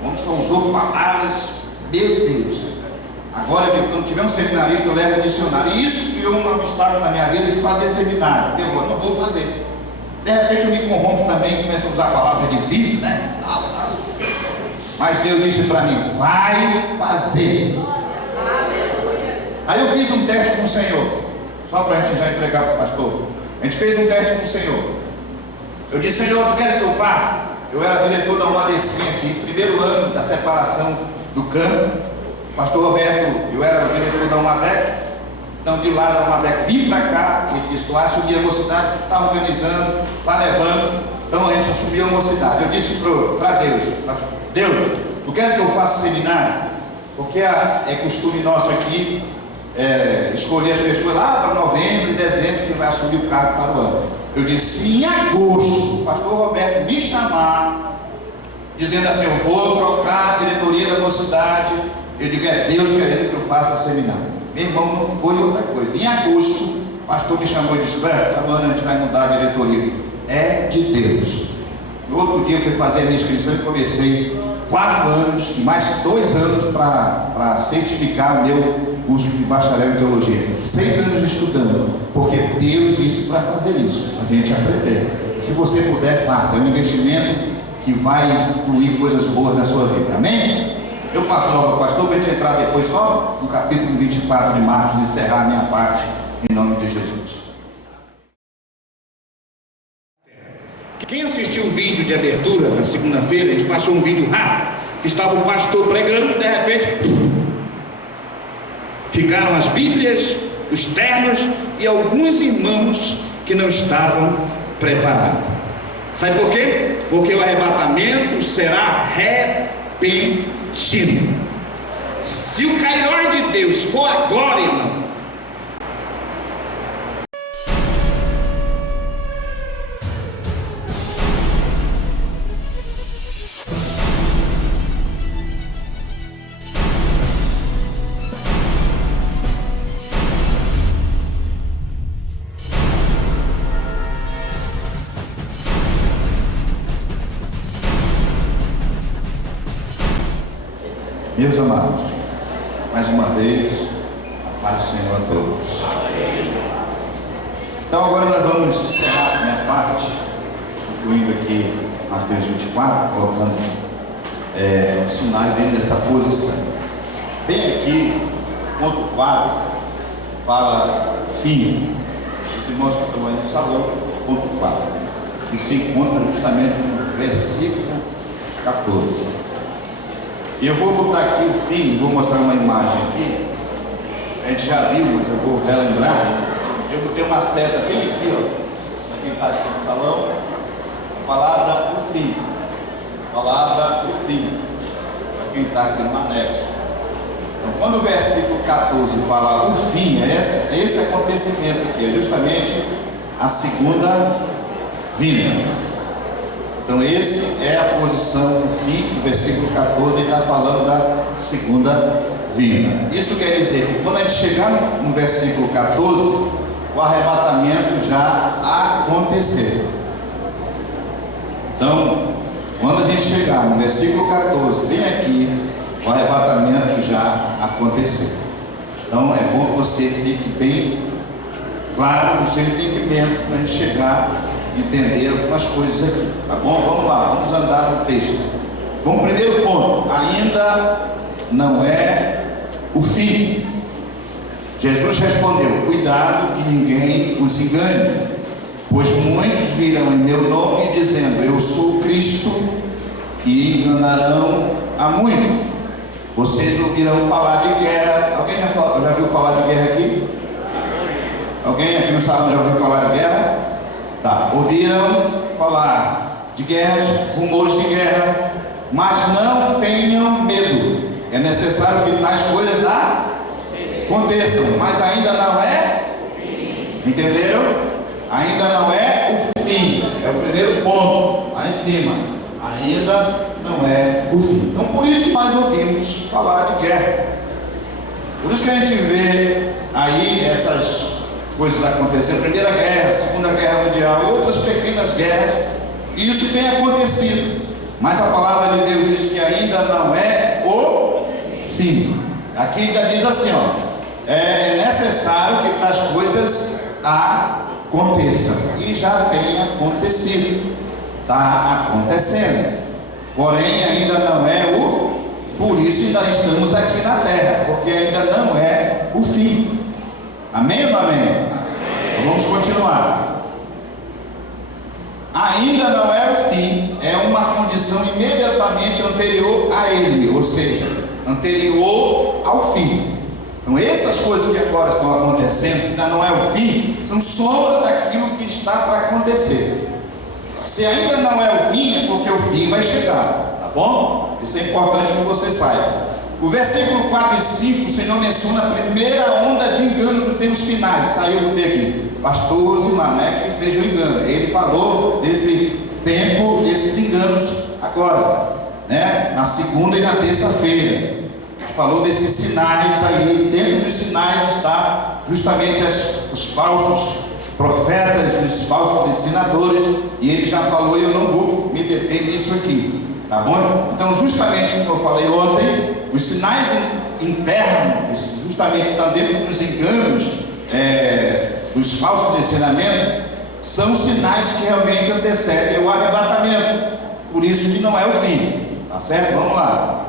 Como só usou palavras, meu Deus. Agora, quando tiver um seminarista, eu levo o dicionário. E isso criou um obstáculo na minha vida de fazer seminário. Eu não vou fazer. De repente eu me corrompo também, começo a usar palavras difíceis, né? Mas Deus disse para mim, vai fazer. Aí eu fiz um teste com o Senhor, só para a gente já entregar para o pastor. A gente fez um teste com o Senhor. Eu disse, Senhor, tu queres que eu faça? Eu era diretor da UADC aqui, primeiro ano da separação do campo. Pastor Roberto, eu era o diretor da UMADEC, então de lá da UMADEC vim para cá, e ele disse, tu assumir a mocidade, está organizando, está levando, então a gente assumiu a mocidade. Eu disse para Deus, Deus, tu queres que eu faça seminário? Porque é costume nosso aqui, escolher as pessoas lá para novembro e dezembro, que vai assumir o cargo para o ano. Eu disse, em agosto, o pastor Roberto me chamar, dizendo assim, eu vou trocar a diretoria da mocidade. Eu digo, é Deus querendo que eu faça seminário. Meu irmão, não foi outra coisa. Em agosto, o pastor me chamou e disse, tá bom, a gente vai mudar a diretoria. É de Deus. No outro dia eu fui fazer a minha inscrição e comecei 4 anos e mais 2 anos para certificar meu curso de bacharel em teologia. 6 anos estudando, porque Deus disse para fazer isso, para a gente aprender. Se você puder, faça. É um investimento que vai fluir coisas boas na sua vida. Amém? Eu passo logo ao pastor para a gente entrar depois só no capítulo 24 de Marcos e encerrar a minha parte em nome de Jesus. Quem assistiu o vídeo de abertura na segunda-feira, a gente passou um vídeo rápido, que estava o pastor pregando, de repente ficaram as Bíblias, os ternos e alguns irmãos que não estavam preparados. Sabe por quê? Porque o arrebatamento será repentino. Se o cairó de Deus for agora, irmão, meus amados, mais uma vez, a paz do Senhor a todos. Então agora nós vamos encerrar a minha parte, incluindo aqui Mateus 24, colocando o cenário dentro dessa posição. Bem aqui, ponto 4, fala fim. Os irmãos que estão aí no salão, ponto 4, que se encontra justamente no versículo 14. E eu vou botar aqui o fim, vou mostrar uma imagem aqui. A gente já viu, mas eu vou relembrar. Eu botei uma seta bem aqui, ó. Para quem está aqui no salão. A palavra o fim. A palavra o fim. quem está aqui no anexo. Então, quando o versículo 14 fala o fim, é esse acontecimento aqui, é justamente a segunda vinda. Então, esse é a posição, o fim, do versículo 14, ele está falando da segunda vinda. Isso quer dizer que quando a gente chegar no versículo 14, o arrebatamento já aconteceu. Então, quando a gente chegar no versículo 14, bem aqui, o arrebatamento já aconteceu. Então, é bom que você fique bem claro no seu entendimento para a gente chegar a entender algumas coisas aqui. Tá bom? Vamos lá, vamos andar no texto. Bom, primeiro ponto, ainda não é o fim. Jesus respondeu: cuidado que ninguém os engane, pois muitos virão em meu nome dizendo eu sou Cristo, e enganarão a muitos. Vocês ouvirão falar de guerra. Alguém já viu falar de guerra aqui? Alguém aqui no salão já ouviu falar de guerra? Tá, ouviram falar de guerras, rumores de guerra, mas não tenham medo. É necessário que tais coisas aconteçam, mas ainda não é. Entenderam? Ainda não é o fim. É o primeiro ponto, lá em cima. Ainda não é o fim. Então, por isso nós ouvimos falar de guerra. Por isso que a gente vê aí essas coisas acontecendo, Primeira Guerra, Segunda Guerra Mundial e outras pequenas guerras, e isso tem acontecido, mas a palavra de Deus diz que ainda não é o fim. Aqui ainda diz assim, ó, é necessário que tais coisas aconteçam, e já tem acontecido, está acontecendo, porém ainda não é o, por isso ainda estamos aqui na terra, porque ainda não é o fim. Amém ou não amém? Então vamos continuar. Ainda não é o fim, é uma condição imediatamente anterior a ele, ou seja, anterior ao fim. Então essas coisas que agora estão acontecendo, que ainda não é o fim, são sombra daquilo que está para acontecer. Se ainda não é o fim, é porque o fim vai chegar, tá bom? Isso é importante que você saiba. O versículo 4 e 5, o Senhor menciona a primeira onda de engano dos tempos finais. Saiu do aqui, pastor Rosimar, não é que seja um engano. Ele falou desse tempo, desses enganos agora, né? Na segunda e na terça-feira. Falou desses sinais aí. Dentro dos sinais está justamente os falsos profetas, os falsos ensinadores. E ele já falou, e eu não vou me deter nisso aqui. Tá bom? Então, justamente o que eu falei ontem, os sinais internos, justamente estão dentro dos enganos, dos falsos ensinamentos, são sinais que realmente antecedem o arrebatamento. Por isso que não é o fim. Tá certo? Vamos lá.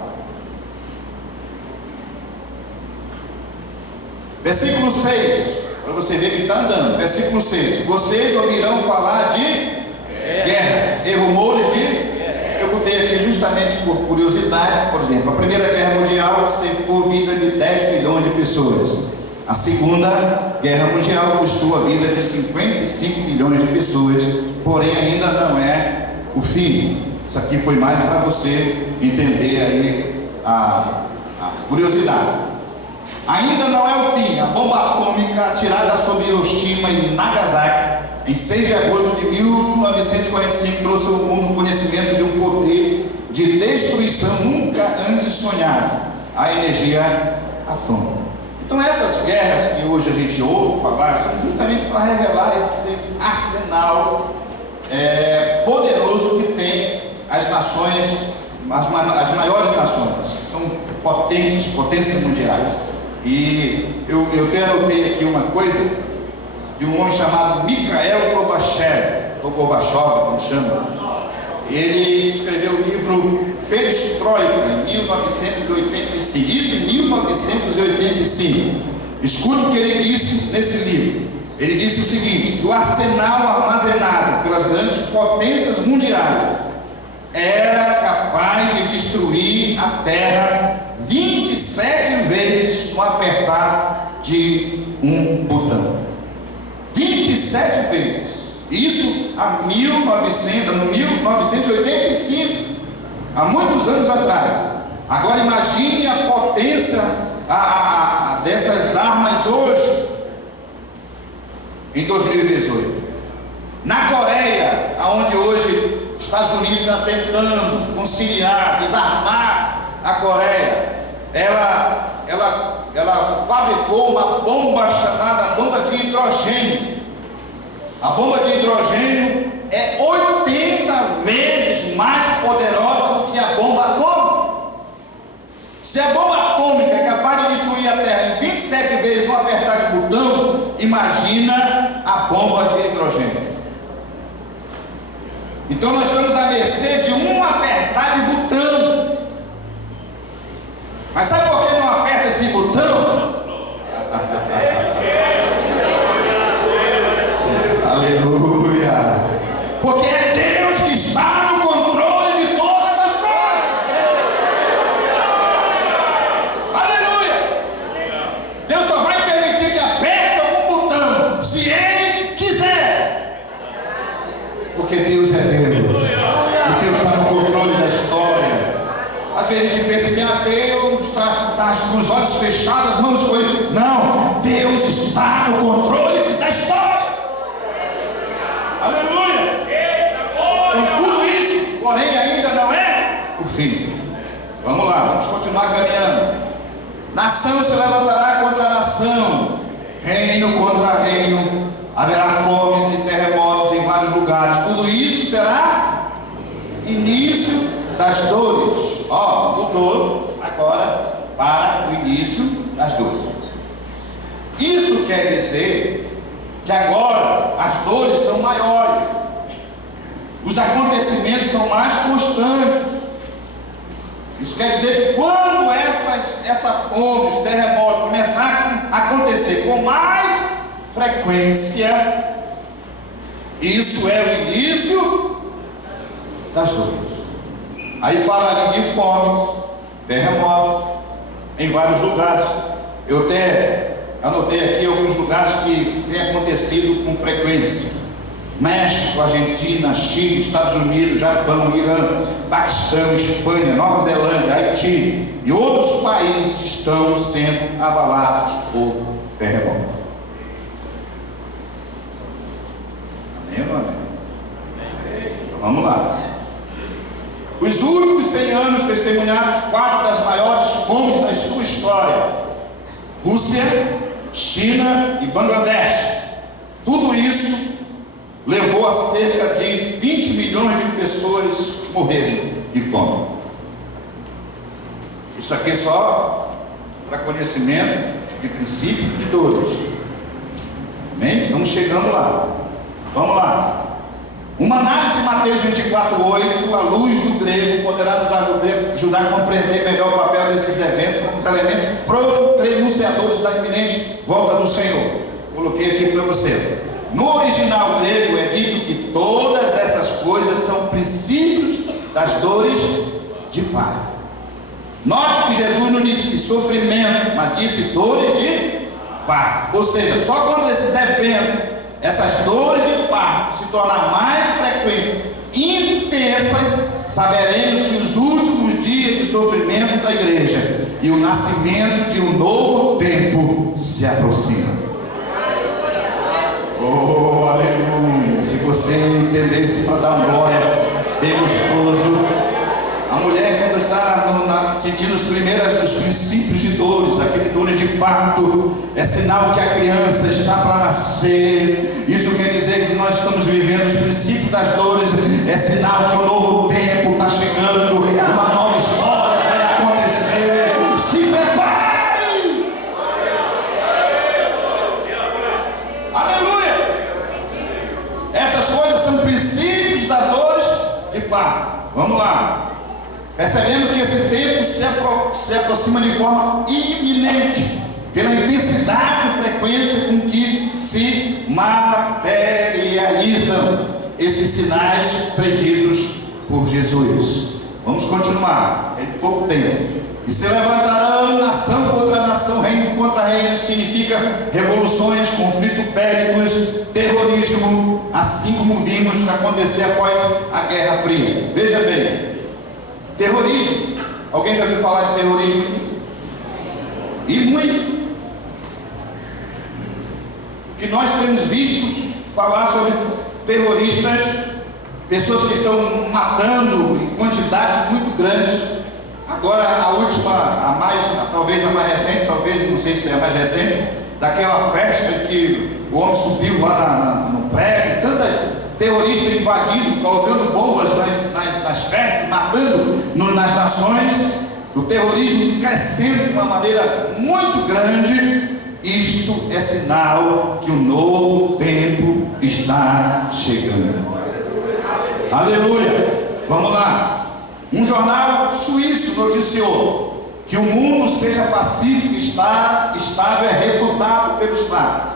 Versículo 6, para você ver que está andando. Versículo 6: vocês ouvirão falar de guerra e rumores de. Eu botei aqui justamente por curiosidade, por exemplo, a Primeira Guerra Mundial cercou a vida de 10 milhões de pessoas. A Segunda Guerra Mundial custou a vida de 55 milhões de pessoas, porém ainda não é o fim. Isso aqui foi mais para você entender aí a curiosidade. Ainda não é o fim. A bomba atômica atirada sobre Hiroshima e Nagasaki em 6 de agosto de 1945 trouxe ao mundo o conhecimento de um poder de destruição nunca antes sonhado: a energia atômica. Então essas guerras que hoje a gente ouve falar são justamente para revelar esse arsenal poderoso que tem as nações, as maiores nações, que são potências mundiais. E eu anotei aqui uma coisa de um homem chamado Mikhail Gorbachev, como chama. Ele escreveu o livro Perestroika em 1985. Isso em 1985. Escute o que ele disse nesse livro. Ele disse o seguinte: que o arsenal armazenado pelas grandes potências mundiais era capaz de destruir a Terra 27 vezes no apertar de um botão. 27 vezes. Isso no 1985, há muitos anos atrás. Agora imagine a potência dessas armas hoje, em 2018. Na Coreia, onde hoje os Estados Unidos estão tentando conciliar, desarmar a Coreia, ela fabricou uma bomba chamada bomba de hidrogênio. A bomba de hidrogênio é 80 vezes mais poderosa do que a bomba atômica. Se a bomba atômica é capaz de destruir a Terra em 27 vezes no apertar de botão, imagina a bomba de hidrogênio. Então nós estamos à mercê de um apertar de botão. Mas sabe por que não aperta esse botão? Aleluia! Porque é Deus que está no controle de todas as coisas. Aleluia! Deus só vai permitir que aperte algum botão se Ele quiser. Porque Deus é Deus. E Deus está no controle da história. Às vezes a gente pensa assim, Deus está com os olhos fechados, as mãos escolhidas. Não, Deus está no controle da história. Aleluia! Então tudo isso, porém ainda não é o fim. Vamos lá, vamos continuar caminhando. Nação se levantará contra nação, reino contra reino, haverá fomes e terremotos em vários lugares. Tudo isso será início das dores. Mudou agora para o início das dores. Isso quer dizer que agora as dores são maiores, os acontecimentos são mais constantes. Isso quer dizer que quando essa fome, os terremotos começar a acontecer com mais frequência, isso é o início das dores. Aí fala ali de fomes, terremotos em vários lugares. Eu até anotei aqui alguns lugares que tem acontecido com frequência: México, Argentina, Chile, Estados Unidos, Japão, Irã, Paquistão, Espanha, Nova Zelândia, Haiti e outros países estão sendo abalados por terremoto. Amém ou não amém? Então, vamos lá. Os últimos 100 anos testemunharam 4 das maiores fomes da sua história: Rússia, China e Bangladesh. Tudo isso levou a cerca de 20 milhões de pessoas morrerem de fome. Isso aqui é só para conhecimento de princípio de dores. Amém? Estamos chegando lá. Vamos lá. Uma análise de Mateus 24:8, à luz do grego, poderá nos ajudar a compreender melhor o papel desses eventos como os elementos prenunciadores da iminente volta do Senhor. Coloquei aqui para você. No original grego é dito que todas essas coisas são princípios das dores de parto. Note que Jesus não disse sofrimento, mas disse dores de parto. Ou seja, só quando esses eventos, essas dores de parto se tornar mais frequentes e intensas, saberemos que os últimos dias de sofrimento da igreja e o nascimento de um novo tempo se aproximam. Oh, aleluia! Se você entendesse para dar glória, bem gostoso. A mulher, quando está sentindo os princípios de dores, aquele dores de parto, é sinal que a criança está para nascer. Isso quer dizer que nós estamos vivendo os princípios das dores, é sinal que um novo tempo está chegando, uma nova história vai acontecer. Se prepare! Aleluia! Essas coisas são princípios das dores de parto. Vamos lá. Percebemos que esse tempo se aproxima de forma iminente, pela intensidade e frequência com que se materializam esses sinais preditos por Jesus. Vamos continuar, é pouco tempo. E se levantarão nação contra nação, reino contra reino, significa revoluções, conflitos bélicos, terrorismo, assim como vimos acontecer após a Guerra Fria. Veja bem, terrorismo Alguém já ouviu falar de terrorismo aqui? E muito. Que nós temos visto falar sobre terroristas, pessoas que estão matando em quantidades muito grandes. Agora a última, talvez a mais recente, talvez, não sei se é a mais recente, daquela festa que o homem subiu lá no prédio, tantas terroristas invadindo, colocando bombas nas festas, matando nas nações, o terrorismo crescendo de uma maneira muito grande. Isto é sinal que o novo tempo está chegando. Aleluia! Vamos lá. Um jornal suíço noticiou que o mundo seja pacífico e estável é refutado pelo Estado.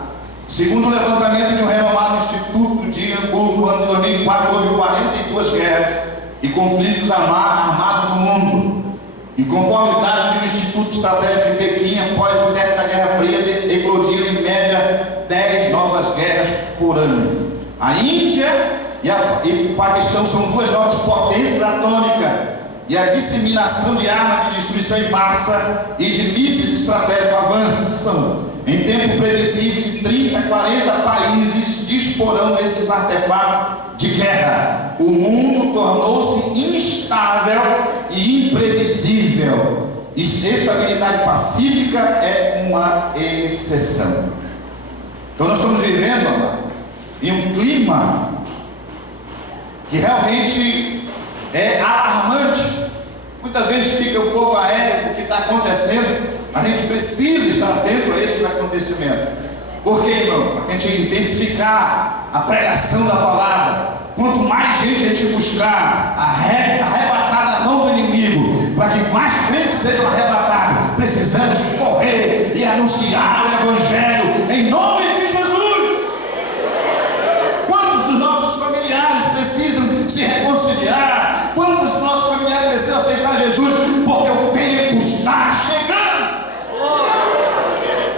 Segundo o levantamento de um renomado instituto de Hamburgo, no ano de 2004, houve 42 guerras e conflitos armados no mundo. E conforme os dados do Instituto Estratégico de Pequim, após o término da Guerra Fria, eclodiram em média 10 novas guerras por ano. A Índia e o Paquistão são duas novas potências atômicas, e a disseminação de armas de destruição em massa e de mísseis estratégicos avançam. Em tempo previsível, de 30 a 40 países disporão desses artefatos de guerra. O mundo tornou-se instável e imprevisível. Estabilidade pacífica é uma exceção. Então nós estamos vivendo em um clima que realmente é alarmante. Muitas vezes fica um pouco aéreo o que está acontecendo. A gente precisa estar atento a esse acontecimento. Por quê, irmão? Para a gente intensificar a pregação da palavra. Quanto mais gente a gente buscar arrebatar da mão do inimigo, para que mais crentes sejam arrebatados, precisamos correr e anunciar o Evangelho em nome de Jesus. Quantos dos nossos familiares precisam se reconciliar? Quantos dos nossos familiares precisam aceitar Jesus? Porque o tempo está chegando.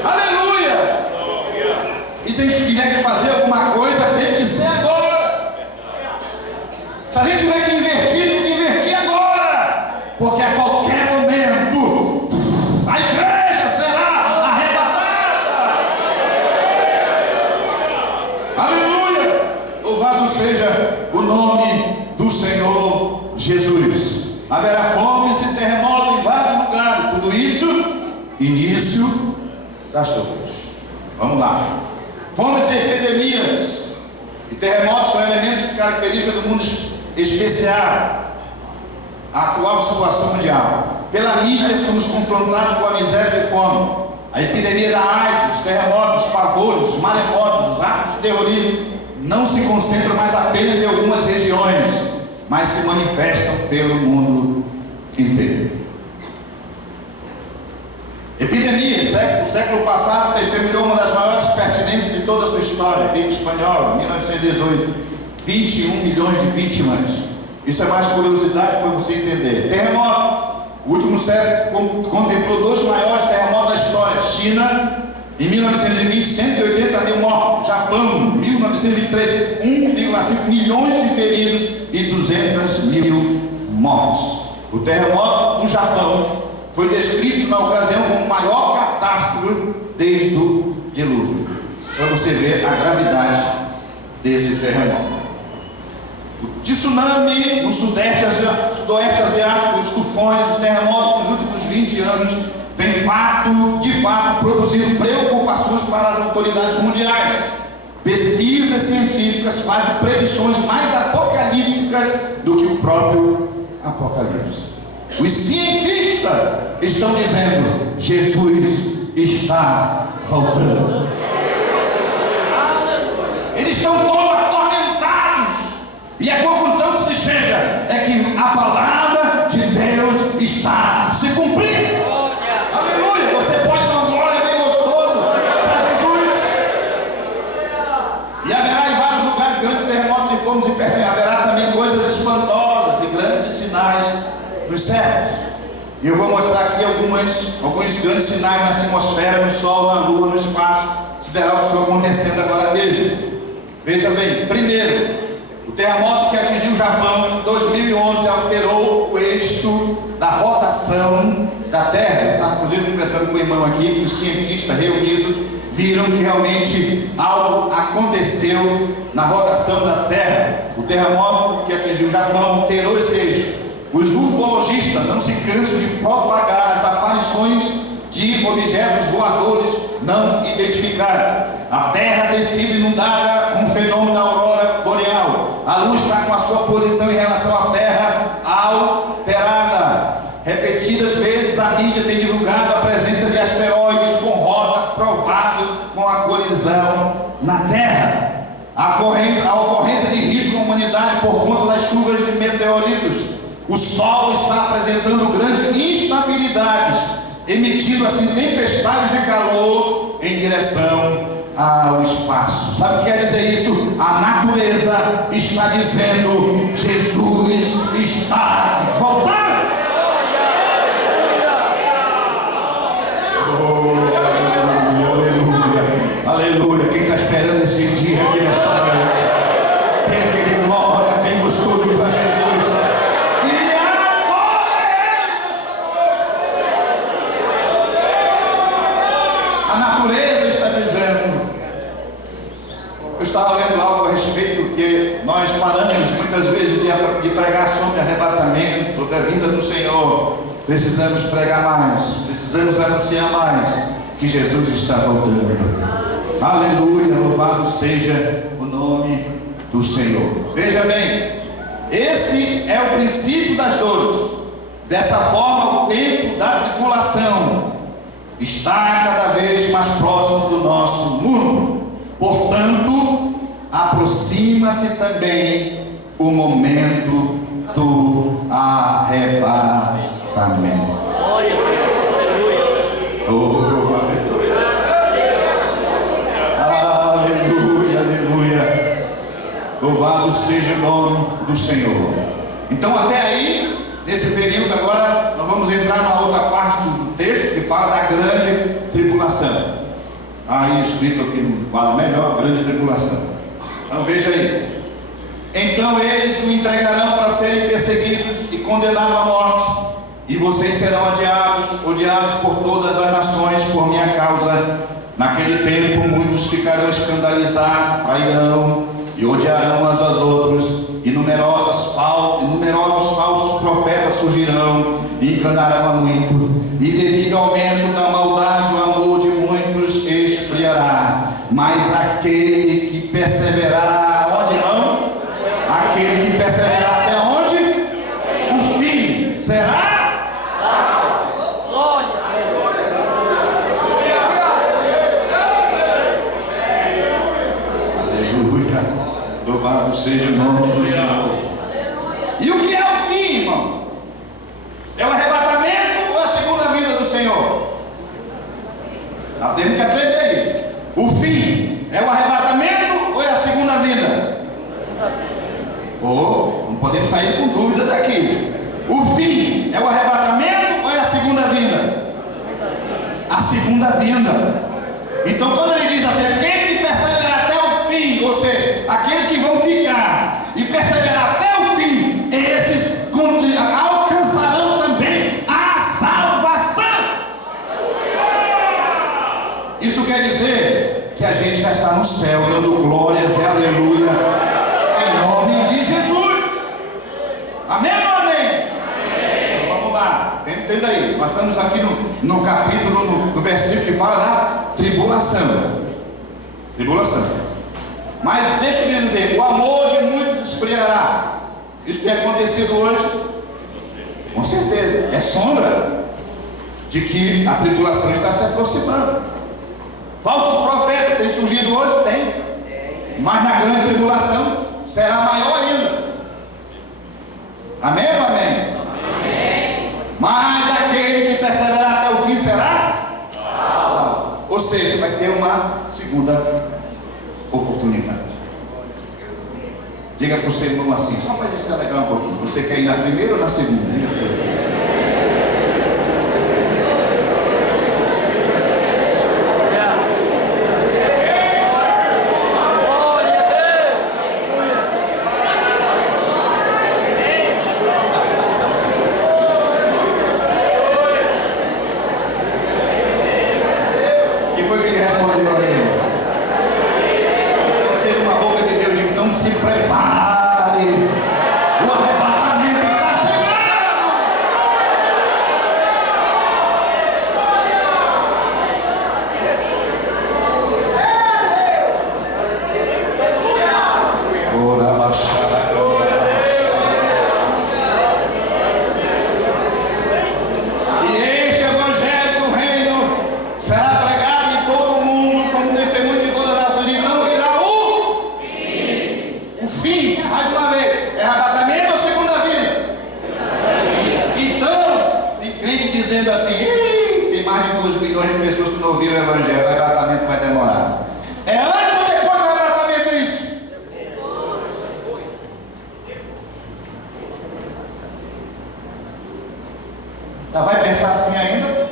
Aleluia! E se a gente tiver que fazer alguma coisa, tem que ser agora. Se a gente tiver que invertir, tem que invertir agora. Porque a qualquer momento a igreja será arrebatada. Aleluia! Louvado seja o nome do Senhor Jesus. Haverá fomes e terremotos em vários lugares. Tudo isso, início das dores. Vamos lá. Fomes e epidemias e terremotos são elementos de característica do mundo especial. A atual situação mundial. Pela mídia somos confrontados com a miséria e fome. A epidemia da AIDS, os terremotos, os pavores, os maremotos, os atos de terrorismo não se concentram mais apenas em algumas regiões, mas se manifestam pelo mundo inteiro. Epidemia, o século passado testemunhou uma das maiores pertinências de toda a sua história. Gripe espanhola, 1918, 21 milhões de vítimas. Isso é mais curiosidade para você entender. Terremotos, o último século contemplou dois maiores terremotos da história. China, em 1920, 180 mil mortos. Japão, 1923, 1,5 milhões de feridos e 200 mil mortes. O terremoto do Japão foi descrito na ocasião como o maior catástrofe desde o dilúvio. Para você ver a gravidade desse terremoto. O tsunami no sudoeste asiático, os tufões, os terremotos nos últimos 20 anos têm de fato produzido preocupações para as autoridades mundiais. Pesquisas científicas fazem previsões mais apocalípticas do que o próprio Apocalipse. Os cientistas estão dizendo: Jesus está voltando. Eles estão todos atormentados. E a conclusão que se chega é que a palavra de Deus está se cumprindo. Aleluia! Você pode dar glória bem gostoso para Jesus. E haverá em vários lugares grandes terremotos e fomos e perdemos. Haverá também coisas espantosas e grandes sinais nos céus. E eu vou mostrar aqui alguns grandes sinais na atmosfera, no sol, na lua, no espaço sideral que estão acontecendo agora mesmo. Veja bem, primeiro, O terremoto que atingiu o Japão em 2011 alterou o eixo da rotação da Terra. Eu estava, inclusive, conversando com o irmão aqui, que os cientistas reunidos viram que realmente algo aconteceu na rotação da Terra. O terremoto que atingiu o Japão alterou esse eixo. Os ufologistas não se cansam de propagar as aparições de objetos voadores não identificados. A Terra tem sido inundada com o fenômeno da aurora boreal. A luz está com a sua posição em relação à Terra alterada. Repetidas vezes a mídia tem divulgado a presença de asteroides com rota provado com a colisão na Terra. A ocorrência de risco à humanidade por conta das chuvas de meteoritos. O Sol está apresentando grandes instabilidades, emitindo assim tempestades de calor em direção ao espaço. Sabe o que quer dizer isso? A natureza está dizendo: Jesus está voltando. Aleluia. Quem está esperando esse dia aqui nesta noite, tem aquele glória bem gostoso para Jesus. E adora Ele nesta noite. A natureza está dizendo. Eu estava lendo algo a respeito que nós paramos muitas vezes de pregar sobre arrebatamento, sobre a vinda do Senhor. Precisamos pregar mais, precisamos anunciar mais que Jesus está voltando. Aleluia, louvado seja o nome do Senhor. Veja bem, esse é o princípio das dores. Dessa forma, o tempo da tribulação está cada vez mais próximo do nosso mundo. Portanto, aproxima-se também o momento do arrebatamento. Oh, aleluia, aleluia. Louvado seja o nome do Senhor. Então, até aí, nesse período agora, nós vamos entrar numa outra parte do texto que fala da grande tribulação. Aí escrito aqui no quadro melhor, grande tribulação. Então veja aí. Então eles o entregarão para serem perseguidos e condenados à morte, e vocês serão odiados por todas as nações por minha causa. Naquele tempo muitos ficarão escandalizados, trairão e odiarão uns aos outros, e numerosos falsos profetas surgirão e enganarão a muito, e devido ao aumento da maldade o amor de muitos esfriará, mas aquele que perseverar, onde não? Aquele que perseverar até onde? O fim será? Aleluia, louvado seja o nome do Senhor. E o que é o fim, irmão? É o arrebatamento ou a segunda vinda do Senhor? Nós temos que aprender isso. O fim é o arrebatamento ou é a segunda vinda? Não podemos sair com dúvida daqui. O fim é o arrebatamento ou é a segunda vinda? A segunda vinda. Então quando ele diz assim, aquele que perseverar até o fim, ou seja, aqueles que vão ficar e perseverar até o fim, esses alcançarão também a salvação. Isso quer dizer que a gente já está no céu, dando glórias e aleluia, em nome de Jesus. Amém ou amém? Então, vamos lá, entenda aí. Nós estamos aqui no capítulo, no versículo que fala da tribulação. Tribulação. Mas deixa eu dizer, o amor de muitos esfriará. Isso tem acontecido hoje? Com certeza. É sombra de que a tribulação está se aproximando. Falsos profetas têm surgido hoje? Tem. Mas na grande tribulação será maior ainda. Amém ou amém? Amém. Mas aquele que perseverar até o fim será salvo. Ou seja, vai ter uma segunda oportunidade. Diga para o seu irmão assim, só para ele se alegrar um pouquinho. Você quer ir na primeira ou na segunda? Diga para ele. que foi que ele respondeu a ele? Então seja uma boca de Deus, diz, então se prepare, o arrebatamento está chegando. Ora, baixada. Será pregado em todo o mundo como testemunho de todas as nações, então virá o fim, mais uma vez, é arrebatamento ou segunda vinda? Então, tem crente dizendo assim, tem mais de 2 milhões de pessoas que não ouviram o evangelho, o arrebatamento vai demorar. É antes ou depois do arrebatamento isso? Já vai pensar assim ainda?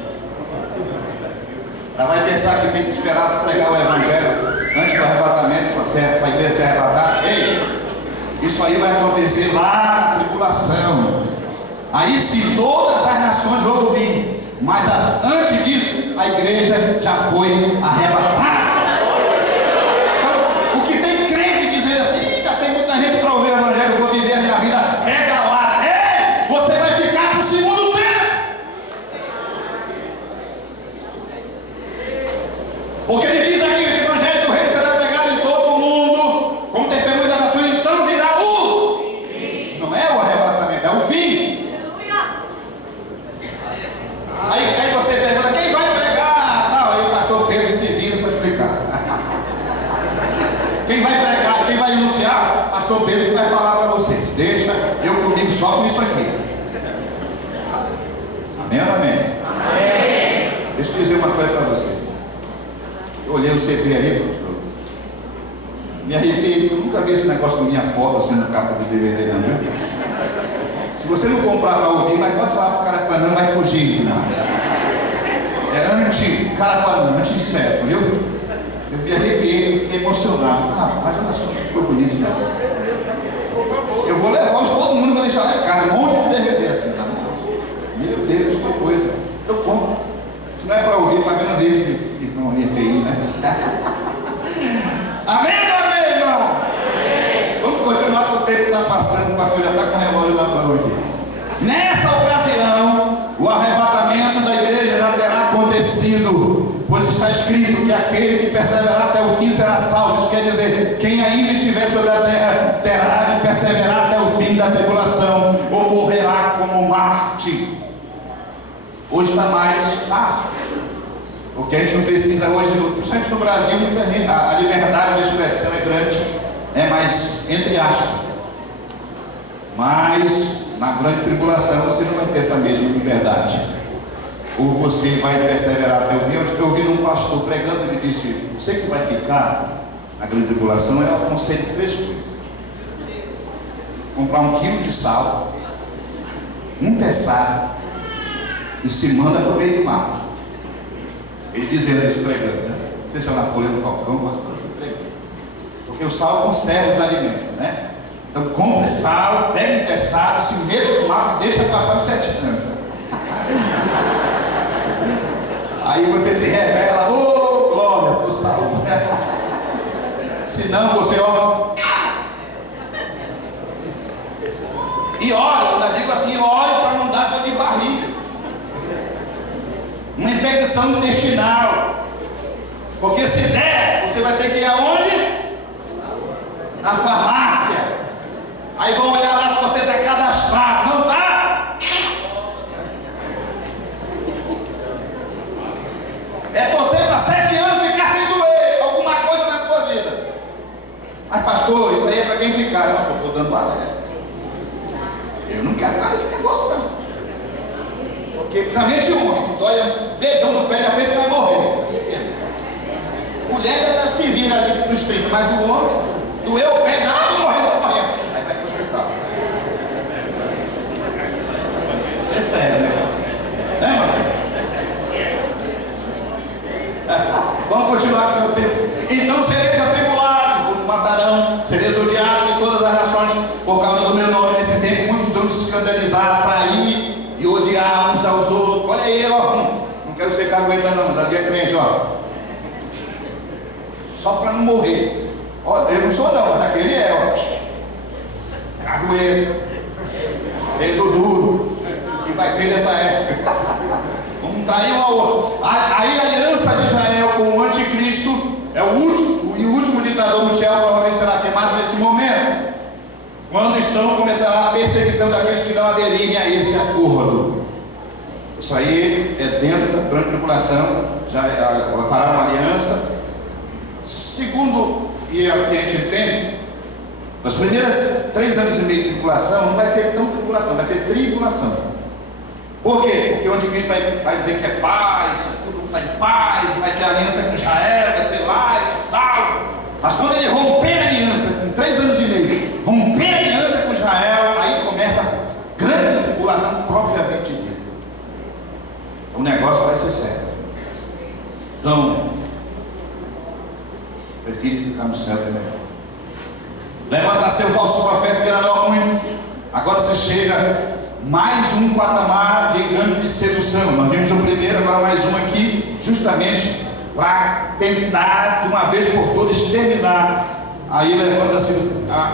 Já vai pensar que tem que esperar pregar o evangelho antes do arrebatamento para a igreja se arrebatar? Ei, isso aí vai acontecer lá na tribulação. Aí sim todas as nações vão ouvir, mas antes disso a igreja já foi arrebatada. Então, o que tem crente dizendo assim, ainda tem muita gente para ouvir o evangelho, vou viver a minha vida regalada. Ei, você vai ficar para o segundo tempo. Porque ele diz aqui, o evangelho do reino será pregado em todo o mundo, como testemunho da nação, então virá o fim. Não é o arrebatamento, é o fim. Aí você pergunta, quem vai pregar? Não, aí o pastor Pedro se vira para explicar. Quem vai pregar, quem vai anunciar? Pastor Pedro que vai falar para vocês. Deixa eu comigo só com isso aqui. Amém ou amém? Amém. Deixa eu dizer uma coisa para você. Eu olhei o CD ali, pastor. Me arrepiei, eu nunca vi esse negócio com minha foto assim no capa do DVD, não, viu? Se você não comprar para ouvir, mas pode falar para o Carapanã, vai fugir, não. É anti-Carapanã, anti-inseto, viu? Eu me arrepiei, eu fiquei emocionado. Ah, mas olha só, ficou bonito, né? Eu vou levar todo mundo, vou deixar lá em casa, um monte de DVD assim, tá? Meu Deus, que coisa. Eu compro. Isso não é para ouvir, para não ver se não é feio, né? Amém ou amém, irmão? Amém. Vamos continuar com o tempo que está passando, o pastor já está com o relógio na mão aqui. Nessa ocasião, o arrebatamento da igreja já terá acontecido, pois está escrito que aquele que perseverar até o fim será salvo. Isso quer dizer, quem ainda estiver sobre a terra terá de perseverar até o fim da tribulação, ou morrerá como Marte. Hoje está mais fácil, porque a gente não precisa hoje, principalmente no Brasil, a liberdade de expressão é grande, é mais entre aspas. Mas na grande tribulação você não vai ter essa mesma liberdade. Ou você vai perseverar até o fim. Eu ouvi um pastor pregando, ele disse, você que vai ficar na grande tribulação, eu aconselho 3 coisas: comprar 1 quilo de sal, um tessado, e se manda para o meio do mar. Ele dizendo isso pregando, né? Não sei se é o Napoleão Falcão, mas você pregando. Porque o sal conserva os alimentos, né? Então compre sal, pega um tessado, se meta no mar e deixa passar os 7 anos. Aí você se revela, ô glória, tô salvo. Senão você ó. E olha, eu digo assim, olha para não dar dor de barriga. Uma infecção intestinal. Porque se der, você vai ter que ir aonde? Na farmácia. Aí vão olhar lá se você está cadastrado. Não está? É torcer para 7 anos ficar sem doer alguma coisa na tua vida. Mas pastor, isso aí é para quem ficar. Não, eu estou dando alerta. Eu não quero nada desse negócio não. Porque principalmente o homem que dói dedão no pé, já pensa que vai morrer. Mulher já está se vindo ali nos 30, mas o homem doeu o pé, já estou morrendo. Aí vai para o hospital. Isso é sério, né? Mano? Vamos continuar com o meu tempo. Então sereis atribulados, vos matarão, sereis odiados de todas as nações por causa do meu nome. Nesse tempo muitos vão se escandalizar, trair e odiar uns aos outros. Olha aí, ó. Não quero ser cagueta não, mas aqui é crente, ó. só para não morrer. Ó, eu não sou não, mas aquele é, ó. Cagoeiro, dedo duro, que vai ter nessa época. Vamos trair um ao outro. Aí a aliança de Israel com o anticristo é o último, e o último ditador mundial provavelmente será firmado nesse momento, quando começará a perseguição daqueles que não aderirem a esse acordo. Isso aí é dentro da grande tribulação, já fará uma aliança. Segundo, e é o que a gente entende, os primeiros 3 anos e meio de tribulação não vai ser tão tribulação, vai ser tribulação. Por quê? Porque o anticristo vai dizer que é paz, tudo está em paz, vai ter aliança com Israel, vai ser light e tal. Mas quando ele romper a aliança, em 3 anos e meio, romper a aliança com Israel, aí começa a grande tribulação propriamente dita. O negócio vai ser sério. Então, prefiro ficar no céu também. Levanta-se o falso profeta que agradou muito. Agora você chega mais um patamar de engano de sedução. Nós vimos o primeiro, agora mais um aqui, justamente para tentar de uma vez por todas exterminar. Aí levanta-se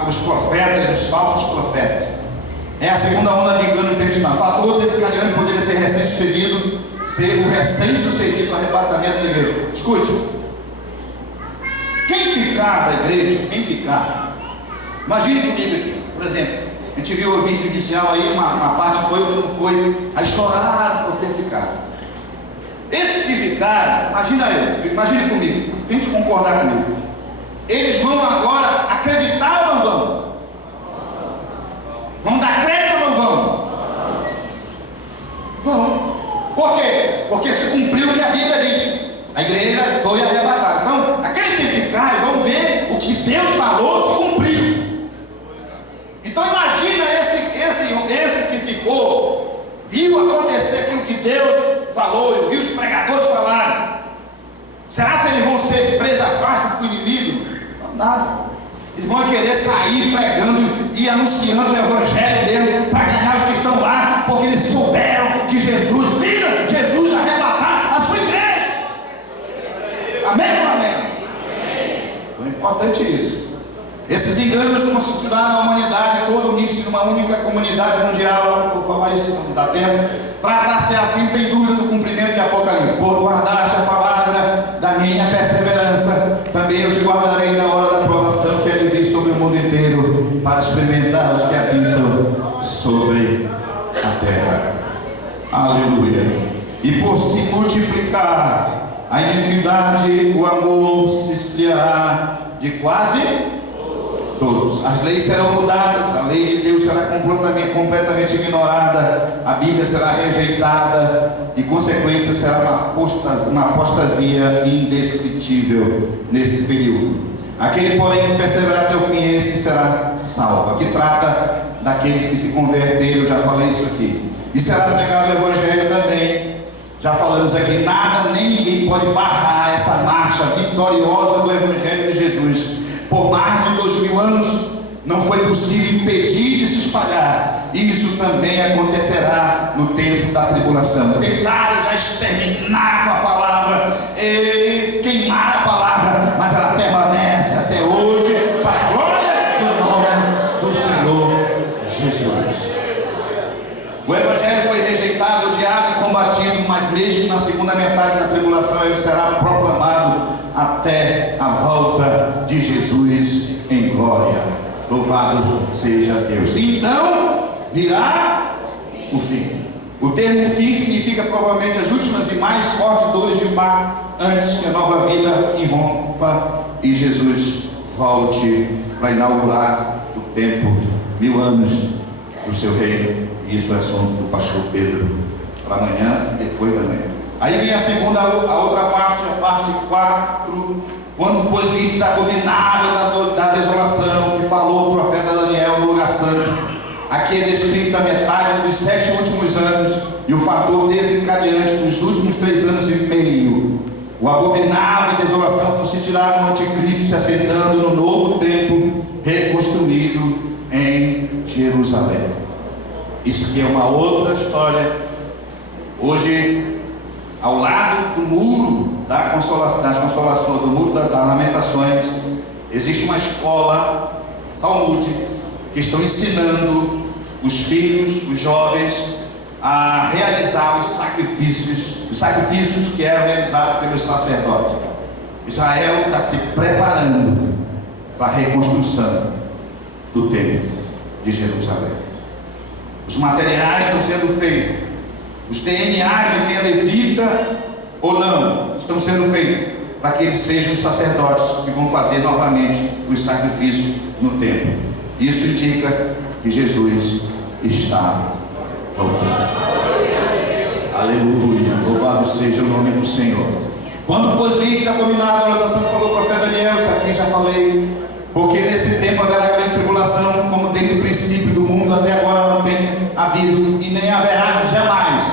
os profetas, os falsos profetas. É a segunda onda de engano intencional. O fator desse caminho poderia ser recém-sucedido, ser o recém-sucedido arrebatamento da igreja. Escute, quem ficar da igreja, imagine comigo aqui, por exemplo, a gente viu o vídeo inicial aí, uma parte foi, outra não foi, aí choraram por ter ficado. Esses que ficaram, imagine comigo, tente concordar comigo, eles vão agora acreditar ou não vão? Vão dar crédito ou não vão? Vão. Por quê? Porque se cumpriu o que a Bíblia diz. A igreja foi arrebatada. Então, aqueles que ficarem vão ver o que Deus falou se cumpriu. Então imagina esse que ficou, viu acontecer aquilo que Deus falou, viu os pregadores falarem. Será que eles vão ser presa fácil para o inimigo? Não, nada. Eles vão querer sair pregando e anunciando o evangelho mesmo para ganhar os que estão lá, porque eles souberam que Jesus arrebatar a sua igreja. Amém ou amém? Então é importante isso. Esses enganos constituirão na humanidade todo unido-se numa única comunidade mundial. Vou falar isso, não dá tempo. Tratar-se assim, sem dúvida, do cumprimento de Apocalipse. Por guardar-te a palavra da minha perseverança, também eu te guardarei da hora da provação que é de vir sobre o mundo inteiro, para experimentar os que habitam sobre a terra. Aleluia. E por se multiplicar a iniquidade, o amor se esfriará de quase todos. As leis serão mudadas, a lei de Deus será completamente ignorada, a Bíblia será rejeitada e consequência será uma apostasia indescritível nesse período. Aquele, porém, que perseverar até o fim, esse será salvo. Aqui trata daqueles que se converteram, eu já falei isso aqui. E será pregado o evangelho também. Já falamos aqui, nada nem ninguém pode barrar essa marcha vitoriosa do evangelho de Jesus. Por mais de 2000 anos não foi possível impedir de se espalhar. Isso também acontecerá no tempo da tribulação. Tentaram já exterminar com a palavra, queimar a palavra, mas ela permanece até hoje para a glória do nome do Senhor Jesus. O evangelho foi rejeitado, odiado e combatido, mas mesmo na segunda metade da tribulação ele será proclamado até a volta de Jesus em glória. Louvado seja Deus. Então virá o fim. O termo fim significa provavelmente as últimas e mais fortes dores de parto, antes que a nova vida irrompa e Jesus volte para inaugurar o tempo, 1000 anos do seu reino. E isso é assunto do pastor Pedro para amanhã e depois da manhã. Aí vem a outra parte, a parte 4, quando pois vistes a abominável da desolação que falou o profeta Daniel no lugar santo. Aqui é descrita a metade dos 7 últimos anos e o fator desencadeante dos últimos 3 anos e meio. O abominável desolação consistirá no anticristo se assentando no novo templo reconstruído em Jerusalém. Isso aqui é uma outra história. Hoje, ao lado do muro das consolações, do muro das lamentações, existe uma escola Talmud que estão ensinando os filhos, os jovens, a realizar os sacrifícios que eram realizados pelos sacerdotes. Israel está se preparando para a reconstrução do templo de Jerusalém. Os materiais estão sendo feitos, os DNAs de quem é levita ou não estão sendo feitos para que eles sejam os sacerdotes que vão fazer novamente os sacrifícios no templo. Isso indica que Jesus está voltando. Aleluia, louvado seja o nome do Senhor. Quando pôs limites abomináveis, a oração falou o profeta Daniel, isso aqui já falei, porque nesse tempo haverá grande tribulação, como desde o princípio do mundo até agora não tem havido e nem haverá jamais.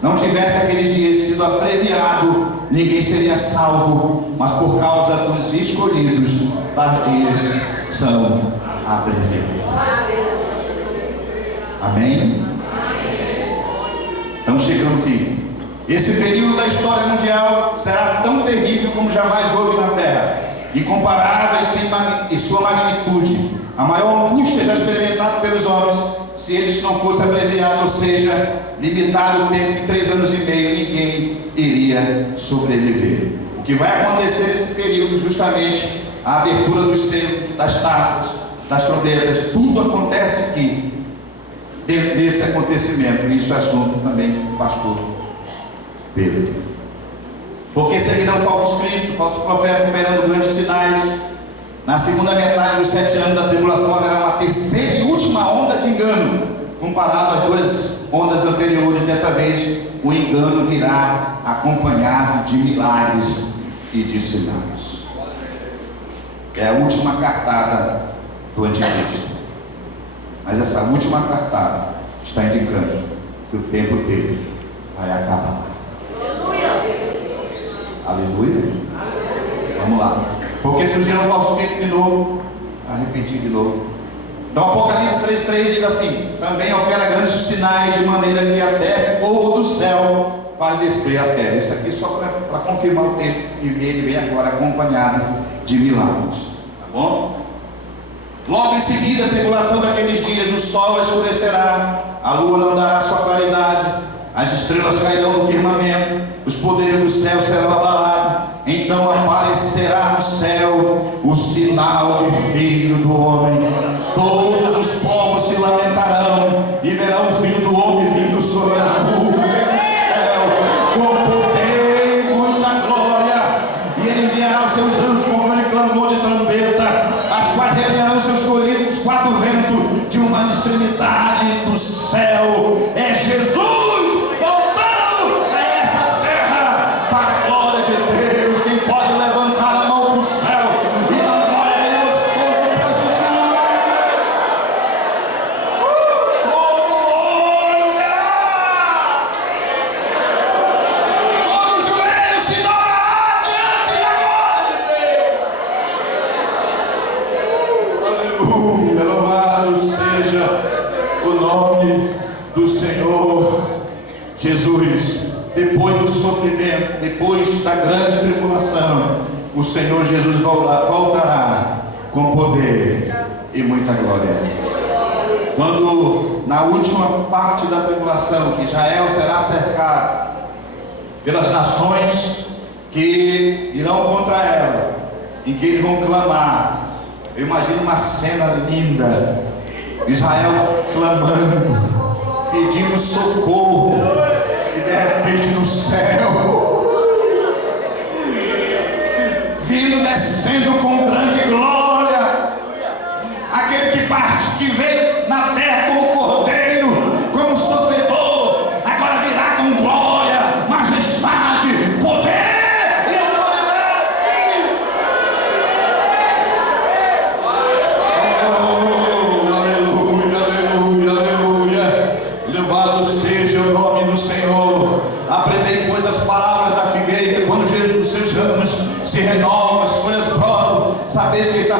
Não tivesse aqueles dias sido abreviado, ninguém seria salvo, mas por causa dos escolhidos, tais dias são abreviados. Amém? Estamos chegando no fim. Esse período da história mundial será tão terrível como jamais houve na Terra, incomparáveis em sua magnitude, a maior angústia já experimentada pelos homens, se eles não fossem abreviados, ou seja, limitado o tempo em 3 anos e meio, ninguém iria sobreviver. O que vai acontecer nesse período, justamente, a abertura dos selos, das taças, das trombetas, tudo acontece aqui, dentro desse acontecimento. Isso é assunto também do pastor Pedro. Porque seguirão falsos cristos, falsos profetas, operando grandes sinais. Na segunda metade dos 7 anos da tribulação haverá uma terceira e última onda de engano, comparado às 2 ondas anteriores. Desta vez o engano virá acompanhado de milagres e de sinais. É a última cartada do anticristo. Mas essa última cartada está indicando que o tempo dele vai acabar. Aleluia. Vamos lá. Porque surgiram falsos cristos de novo. A repetir de novo. Então Apocalipse 3:3 diz assim: também opera grandes sinais, de maneira que até fogo do céu faz descer a terra. Isso aqui só para confirmar o texto, que ele vem agora acompanhado de milagres. Tá bom? Logo em seguida, a tribulação daqueles dias, o sol escurecerá, a lua não dará sua claridade, as estrelas cairão no firmamento, os poderes do céu serão abalados. Então aparecerá no céu o sinal do Filho do Homem. Todos os povos se lamentarão e verão o Filho do Homem vindo sobre a nuvem do céu, com poder e muita glória. E ele enviará os seus anjos com grande clamor de trombeta, as quais reunirão seus escolhidos 4 ventos de uma extremidade do céu. É Jesus voltando a essa terra para a glória de Deus. Quem pode levantar a mão para o céu e dar glória bem gostoso para Jesus? Todo olho verá, todo joelho se dobrará diante da glória de Deus. Aleluia, louvado seja o nome do Senhor Jesus. Depois do sofrimento, depois da grande tribulação, o Senhor Jesus voltará com poder e muita glória. Quando na última parte da tribulação, que Israel será cercado pelas nações que irão contra ela, em que eles vão clamar, eu imagino uma cena linda, Israel clamando, pedindo socorro, e de repente no céu, vindo, descendo com grande glória, aquele que veio na terra como cordeiro, como sofredor, agora virá com glória, majestade, poder e autoridade. Oh, aleluia, aleluia, aleluia. Louvado seja o nome do Senhor. Aprendei, pois, as palavras da figueira, quando os seus ramos se renovam, as folhas brotam, sabeis que está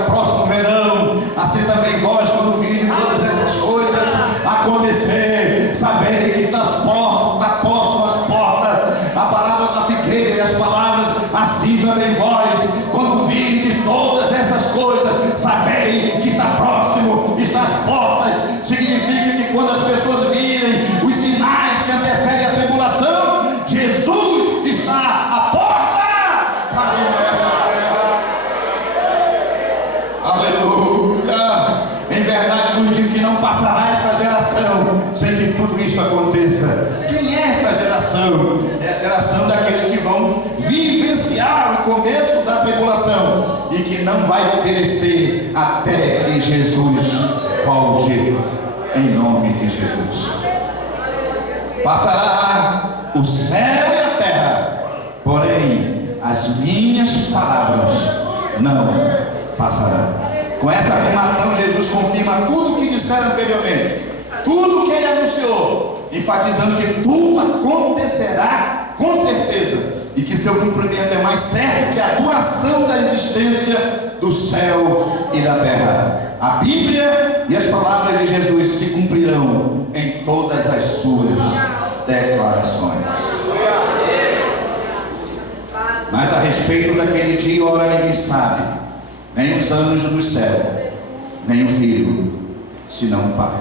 geração daqueles que vão vivenciar o começo da tribulação e que não vai perecer até que Jesus volte, em nome de Jesus. Passará o céu e a terra, porém as minhas palavras não passarão. Com essa afirmação, Jesus confirma tudo o que disseram anteriormente, tudo o que ele anunciou, enfatizando que tudo acontecerá com certeza e que seu cumprimento é mais certo que a duração da existência do céu e da terra. A Bíblia e as palavras de Jesus se cumprirão em todas as suas declarações. Mas a respeito daquele dia e hora ninguém sabe, nem os anjos do céu, nem o Filho, senão o Pai.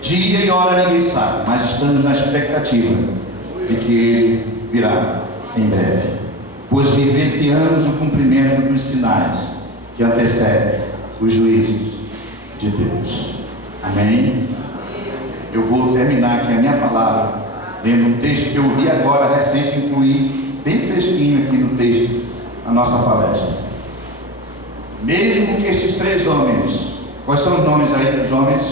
Dia e hora ninguém sabe, mas estamos na expectativa de que Ele virá em breve, pois vivenciamos o cumprimento dos sinais que antecedem os juízos de Deus. Amém? Eu vou terminar aqui a minha palavra lendo um texto que eu vi agora recente, incluí bem fresquinho aqui no texto da nossa palestra. Mesmo que estes três homens, quais são os nomes aí dos homens?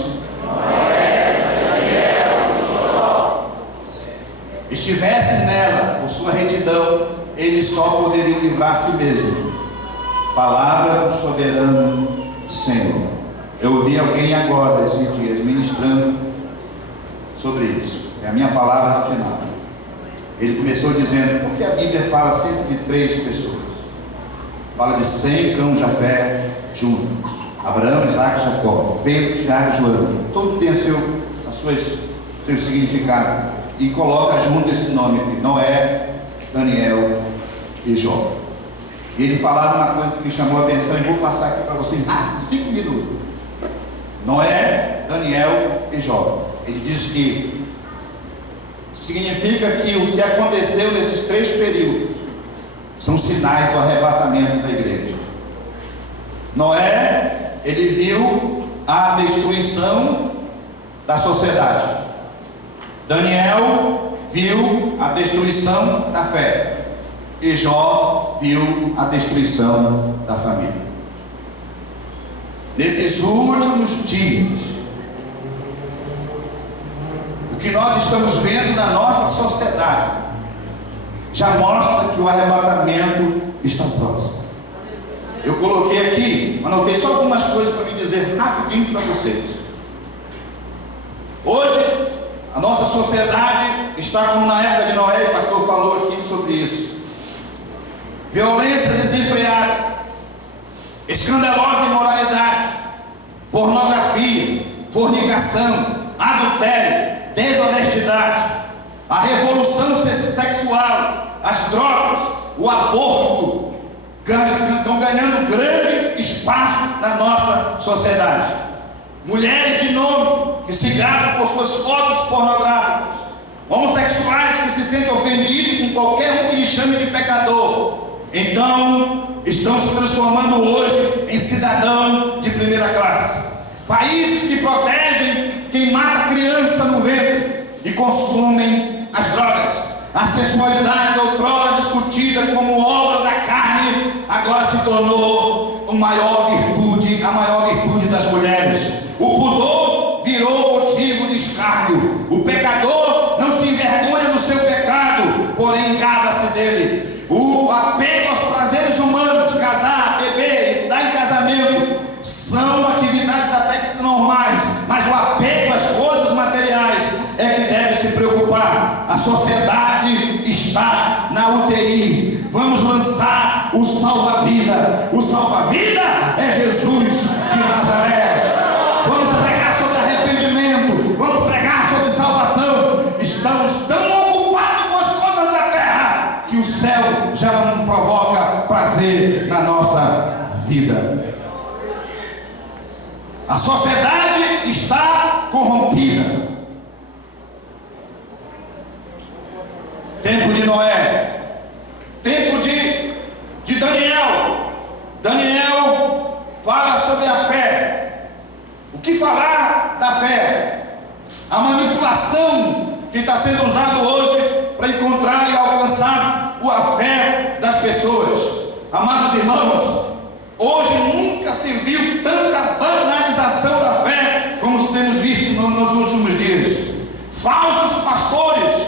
Estivessem nela por sua retidão, eles só poderiam livrar a si mesmo. Palavra do soberano Senhor. Eu ouvi alguém agora, esses dias, ministrando sobre isso. É a minha palavra final. Ele começou dizendo, porque a Bíblia fala sempre de três pessoas. Fala de Sem, Cão, Jafé, Juno, Abraão, Isaac, Jacó, Pedro, Tiago e João. Todo tem seu significado. E coloca junto esse nome aqui, Noé, Daniel e Jó. E ele falava uma coisa que me chamou a atenção e vou passar aqui para vocês em 5 minutos. Noé, Daniel e Jó. Ele diz que significa que o que aconteceu nesses 3 períodos são sinais do arrebatamento da igreja. Noé, ele viu a destruição da sociedade. Daniel viu a destruição da fé. E Jó viu a destruição da família. Nesses últimos dias, o que nós estamos vendo na nossa sociedade já mostra que o arrebatamento está próximo. Eu coloquei aqui, anotei só algumas coisas para me dizer rapidinho para vocês. Hoje, a nossa sociedade está como na época de Noé, o pastor falou aqui sobre isso. Violência desenfreada, escandalosa imoralidade, pornografia, fornicação, adultério, desonestidade, a revolução sexual, as drogas, o aborto, estão ganhando grande espaço na nossa sociedade. Mulheres de nome que se gabam por suas fotos pornográficas, homossexuais que se sentem ofendidos com qualquer um que lhe chame de pecador. Então, estão se transformando hoje em cidadão de primeira classe. Países que protegem quem mata criança no ventre e consomem as drogas. A sexualidade, outrora discutida como obra da carne, agora se tornou a maior virtude das mulheres. O pudor virou motivo de escárnio. O pecador não se envergonha do seu pecado, porém engaba-se dele. O apego aos prazeres humanos, casar, beber, estar em casamento, são atividades até que são normais, mas o apego às coisas materiais é que deve se preocupar. A sociedade está na UTI. Vamos lançar o salva-vida. O salva-vida é Jesus de Nazaré. Vamos pregar sobre arrependimento, vamos pregar sobre salvação. Estamos tão ocupados com as coisas da terra que o céu já não provoca prazer na nossa vida. A sociedade está corrompida. Tempo de Noé, tempo de Daniel. Daniel fala sobre a fé. O que falar da fé? A manipulação que está sendo usada hoje para encontrar e alcançar a fé das pessoas. Amados irmãos, hoje nunca se viu tanta banalização da fé como temos visto nos últimos dias. Falsos pastores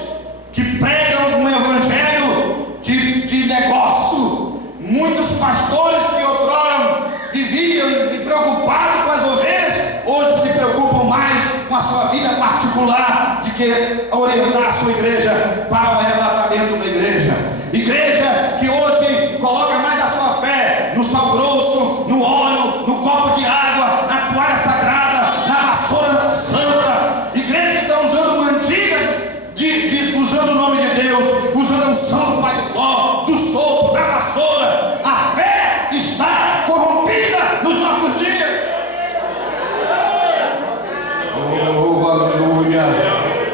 que pregam um evangelho de negócio. Muitos pastores que outrora viviam preocupados com as ovelhas, hoje se preocupam mais com a sua vida particular, de que orientar a sua igreja para o arrebatamento da igreja. Igreja que hoje coloca mais a sua fé no sal grosso, no óleo, no copo de água, na toalha sagrada, na vassoura santa. Igreja que estão usando mantigas, usando o nome de Deus, usando a unção do Pai do Dó, do sopro, da vassoura. A fé está corrompida nos nossos dias. Oh, aleluia!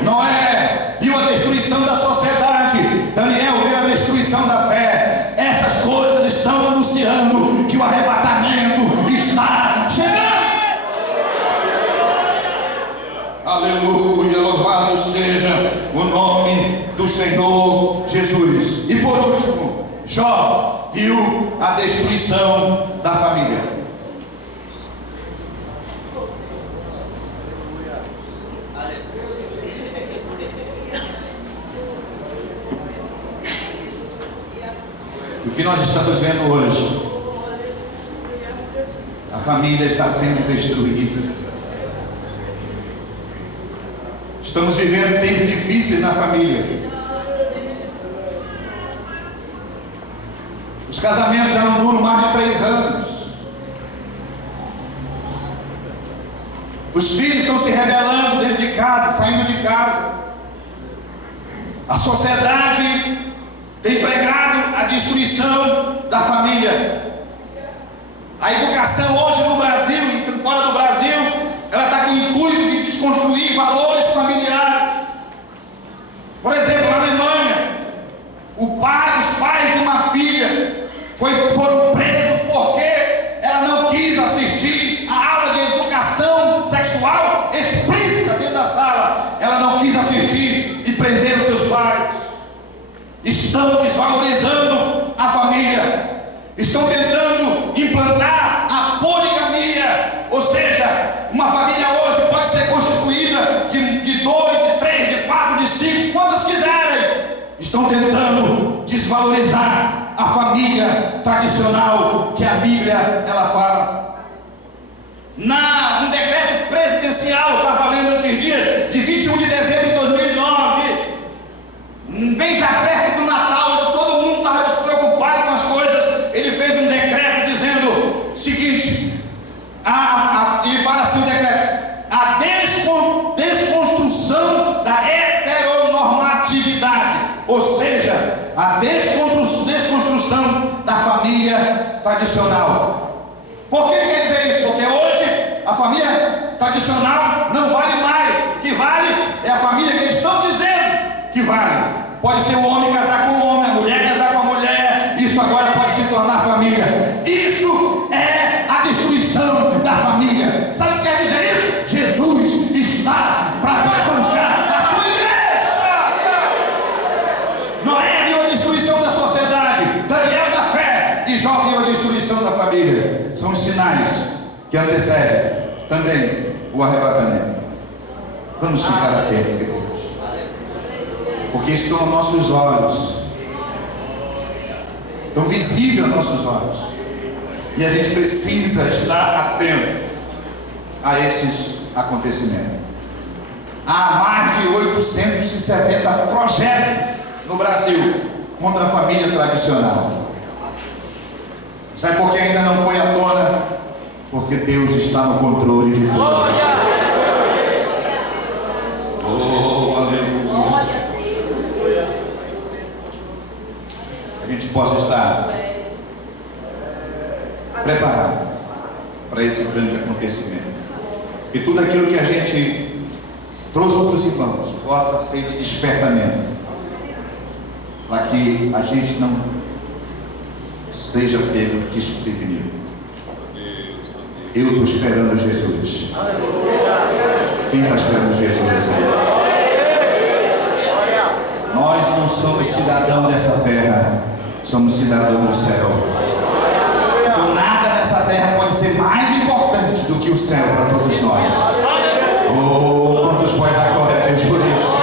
Noé viu a destruição da sociedade, Daniel viu a destruição da fé. Essas coisas estão anunciando que o arrebatamento está chegando. Aleluia, louvado seja o nome do Senhor Jesus. E por último, Jó viu a destruição da família. O que nós estamos vendo hoje, a família está sendo destruída. Estamos vivendo tempos difíceis na família. Os casamentos já não duram mais de 3 anos. Os filhos estão se rebelando dentro de casa, saindo de casa. A sociedade tem pregado a destruição da família. A educação hoje no Brasil e fora do Brasil, ela está com o intuito de desconstruir valores familiares. Por exemplo, na Alemanha, os pais de uma filha foram presos porque ela não quis assistir a aula de educação sexual explícita dentro da sala. Ela não quis assistir e prenderam seus pais. Estão desvalorizando a família. Estão tentando implantar a poligamia. Ou seja, uma família hoje pode ser constituída de 2, de 3, de 4, de 5, quantas quiserem. Estão tentando desvalorizar a família tradicional que a Bíblia ela fala. Um decreto presidencial, estava lendo esses dias, de 21 de dezembro de 2009, bem já perto do Natal, todo mundo estava despreocupado com as coisas. Ele fez um decreto dizendo o seguinte, ele fala assim o decreto: a desconstrução da heteronormatividade, ou seja, a desconstrução da família tradicional. Por que ele quer dizer isso? Porque hoje a família tradicional não vale mais. O que vale é a família que eles estão dizendo que vale. Pode ser o homem casar com o homem, a mulher casar com a mulher. Isso agora pode se tornar família. Isso é a destruição da família. Sabe o que quer dizer isso? Jesus está para buscar a sua igreja. Noé viu a destruição da sociedade, Daniel da fé, e Jó viu a destruição da família. São os sinais que antecedem também o arrebatamento. Vamos ficar atentos, queridos, porque estão aos nossos olhos, estão visíveis aos nossos olhos, e a gente precisa estar atento a esses acontecimentos. Há mais de 870 projetos no Brasil contra a família tradicional. Sabe por que ainda não foi à tona? Porque Deus está no controle de tudo. Oh, aleluia. A gente possa estar preparado para esse grande acontecimento. E tudo aquilo que a gente trouxe para os irmãos possa ser de despertamento, para que a gente não seja pego desprevenido. Eu estou esperando Jesus. Quem está esperando Jesus aí? Nós não somos cidadão dessa terra, somos cidadão do céu. Então nada nessa terra pode ser mais importante do que o céu para todos nós. Oh, quantos podem dar glória a Deus por isso?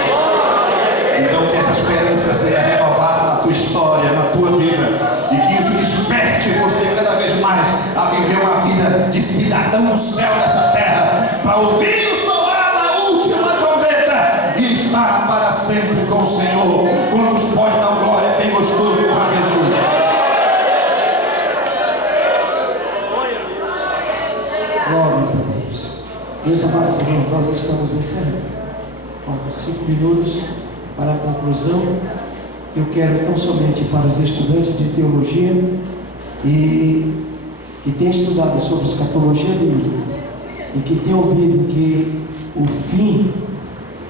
Então que essa esperança seja renovada na tua história, na tua vida, e que isso desperte você cada vez mais a viver uma vida de cidadão do céu dessa terra, para ouvir o soar da última trombeta e estar para sempre com o Senhor. Quantos podem dar glória bem gostoso para Jesus? Glórias a Deus. Meus amados irmãos, nós estamos encerrando. Faltam 5 minutos para a conclusão. Eu quero tão somente para os estudantes de teologia e que têm estudado sobre escatologia bíblica e que têm ouvido que o fim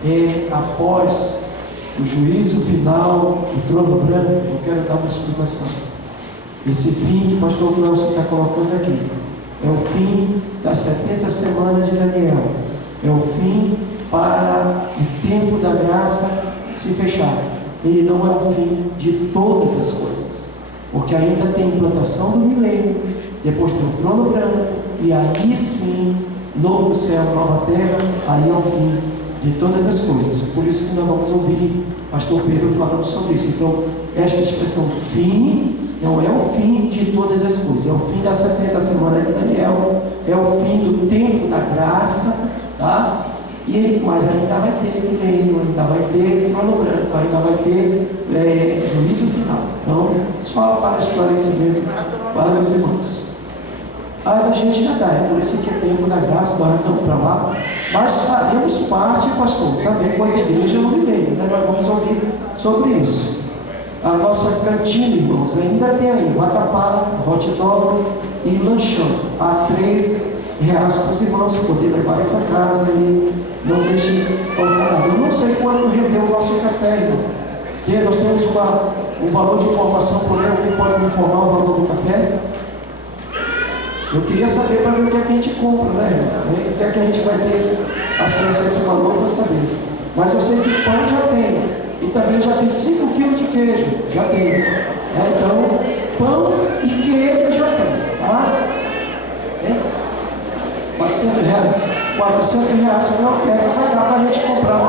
é após o juízo final, o trono branco. Eu quero dar uma explicação. Esse fim que o pastor Cláudio está colocando aqui é o fim das 70 semanas de Daniel. É o fim para o tempo da graça se fechar. Ele não é o fim de todas as coisas, porque ainda tem implantação do milênio, depois tem o trono branco, e aí sim, novo céu, nova terra, aí é o fim de todas as coisas. Por isso que nós vamos ouvir pastor Pedro falando sobre isso. Então, esta expressão fim não é o fim de todas as coisas, é o fim das 70 semanas de Daniel, é o fim do tempo da graça, tá? Mas ainda vai ter milênio, ainda vai ter trono branco, ainda vai ter juízo final. Então, só para esclarecimento para meus irmãos. Mas a gente ainda dá, é por isso que é tempo da graça, nós estamos para lá. Mas faremos parte, pastor, também com a igreja no milênio, né? Nós vamos ouvir sobre isso. A nossa cantina, irmãos, ainda tem aí vatapá, hot dog e lanchão a R$3 para os irmãos poder levar para casa e não deixe faltar nada. Eu não sei quanto rendeu o nosso café, irmão. Nós temos um valor de informação por aí. Alguém pode me informar o valor do café? Eu queria saber para ver o que é que a gente compra, né, irmão? O que é que a gente vai ter acesso a esse valor para saber. Mas eu sei que pão já tem. E também já tem 5 quilos de queijo. Já tem. Então, pão e queijo já tem. Tá? R$400 foi a oferta, vai dar para a gente comprar,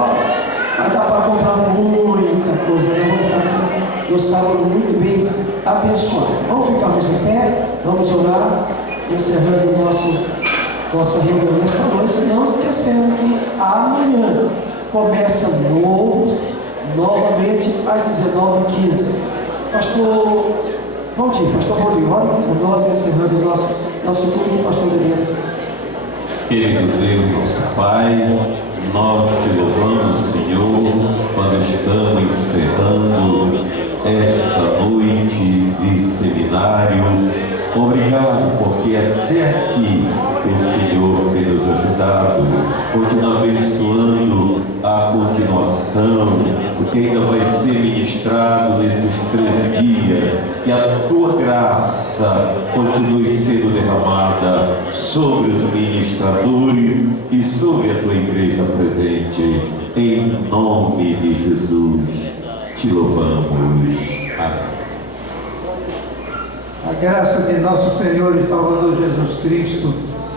vai dar para comprar muita coisa, né? Vamos estar aqui no sábado muito bem abençoado. Vamos ficarmos em pé, vamos orar, encerrando nossa reunião nesta noite, não esquecendo que amanhã começa novamente às 19h15. Pastor Valdir, ora por nós, encerrando o nosso culto, pastor Elias. Querido Deus, nosso Pai, nós te louvamos, Senhor, quando estamos encerrando esta noite de seminário. Obrigado, porque até aqui o Senhor tem nos ajudado. Continua abençoando a continuação, o que ainda vai ser ministrado nesses 13 dias. Que a tua graça continue sendo derramada sobre os ministradores e sobre a tua igreja presente. Em nome de Jesus, te louvamos. Amém. A graça de nosso Senhor e Salvador Jesus Cristo,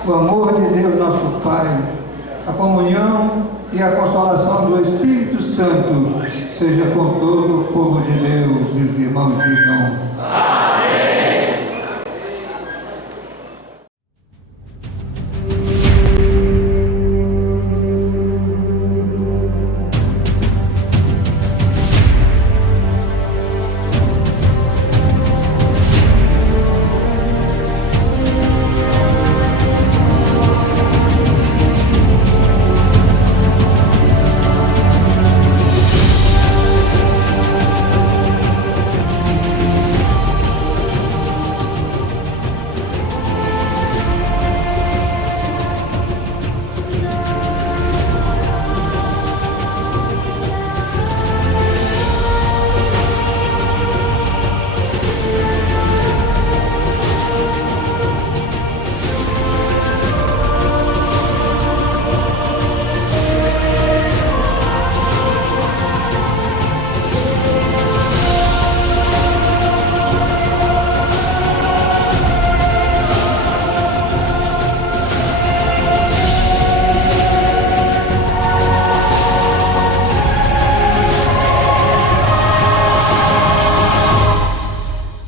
o amor de Deus nosso Pai, a comunhão e a consolação do Espírito Santo seja com todo o povo de Deus e os irmãos digam.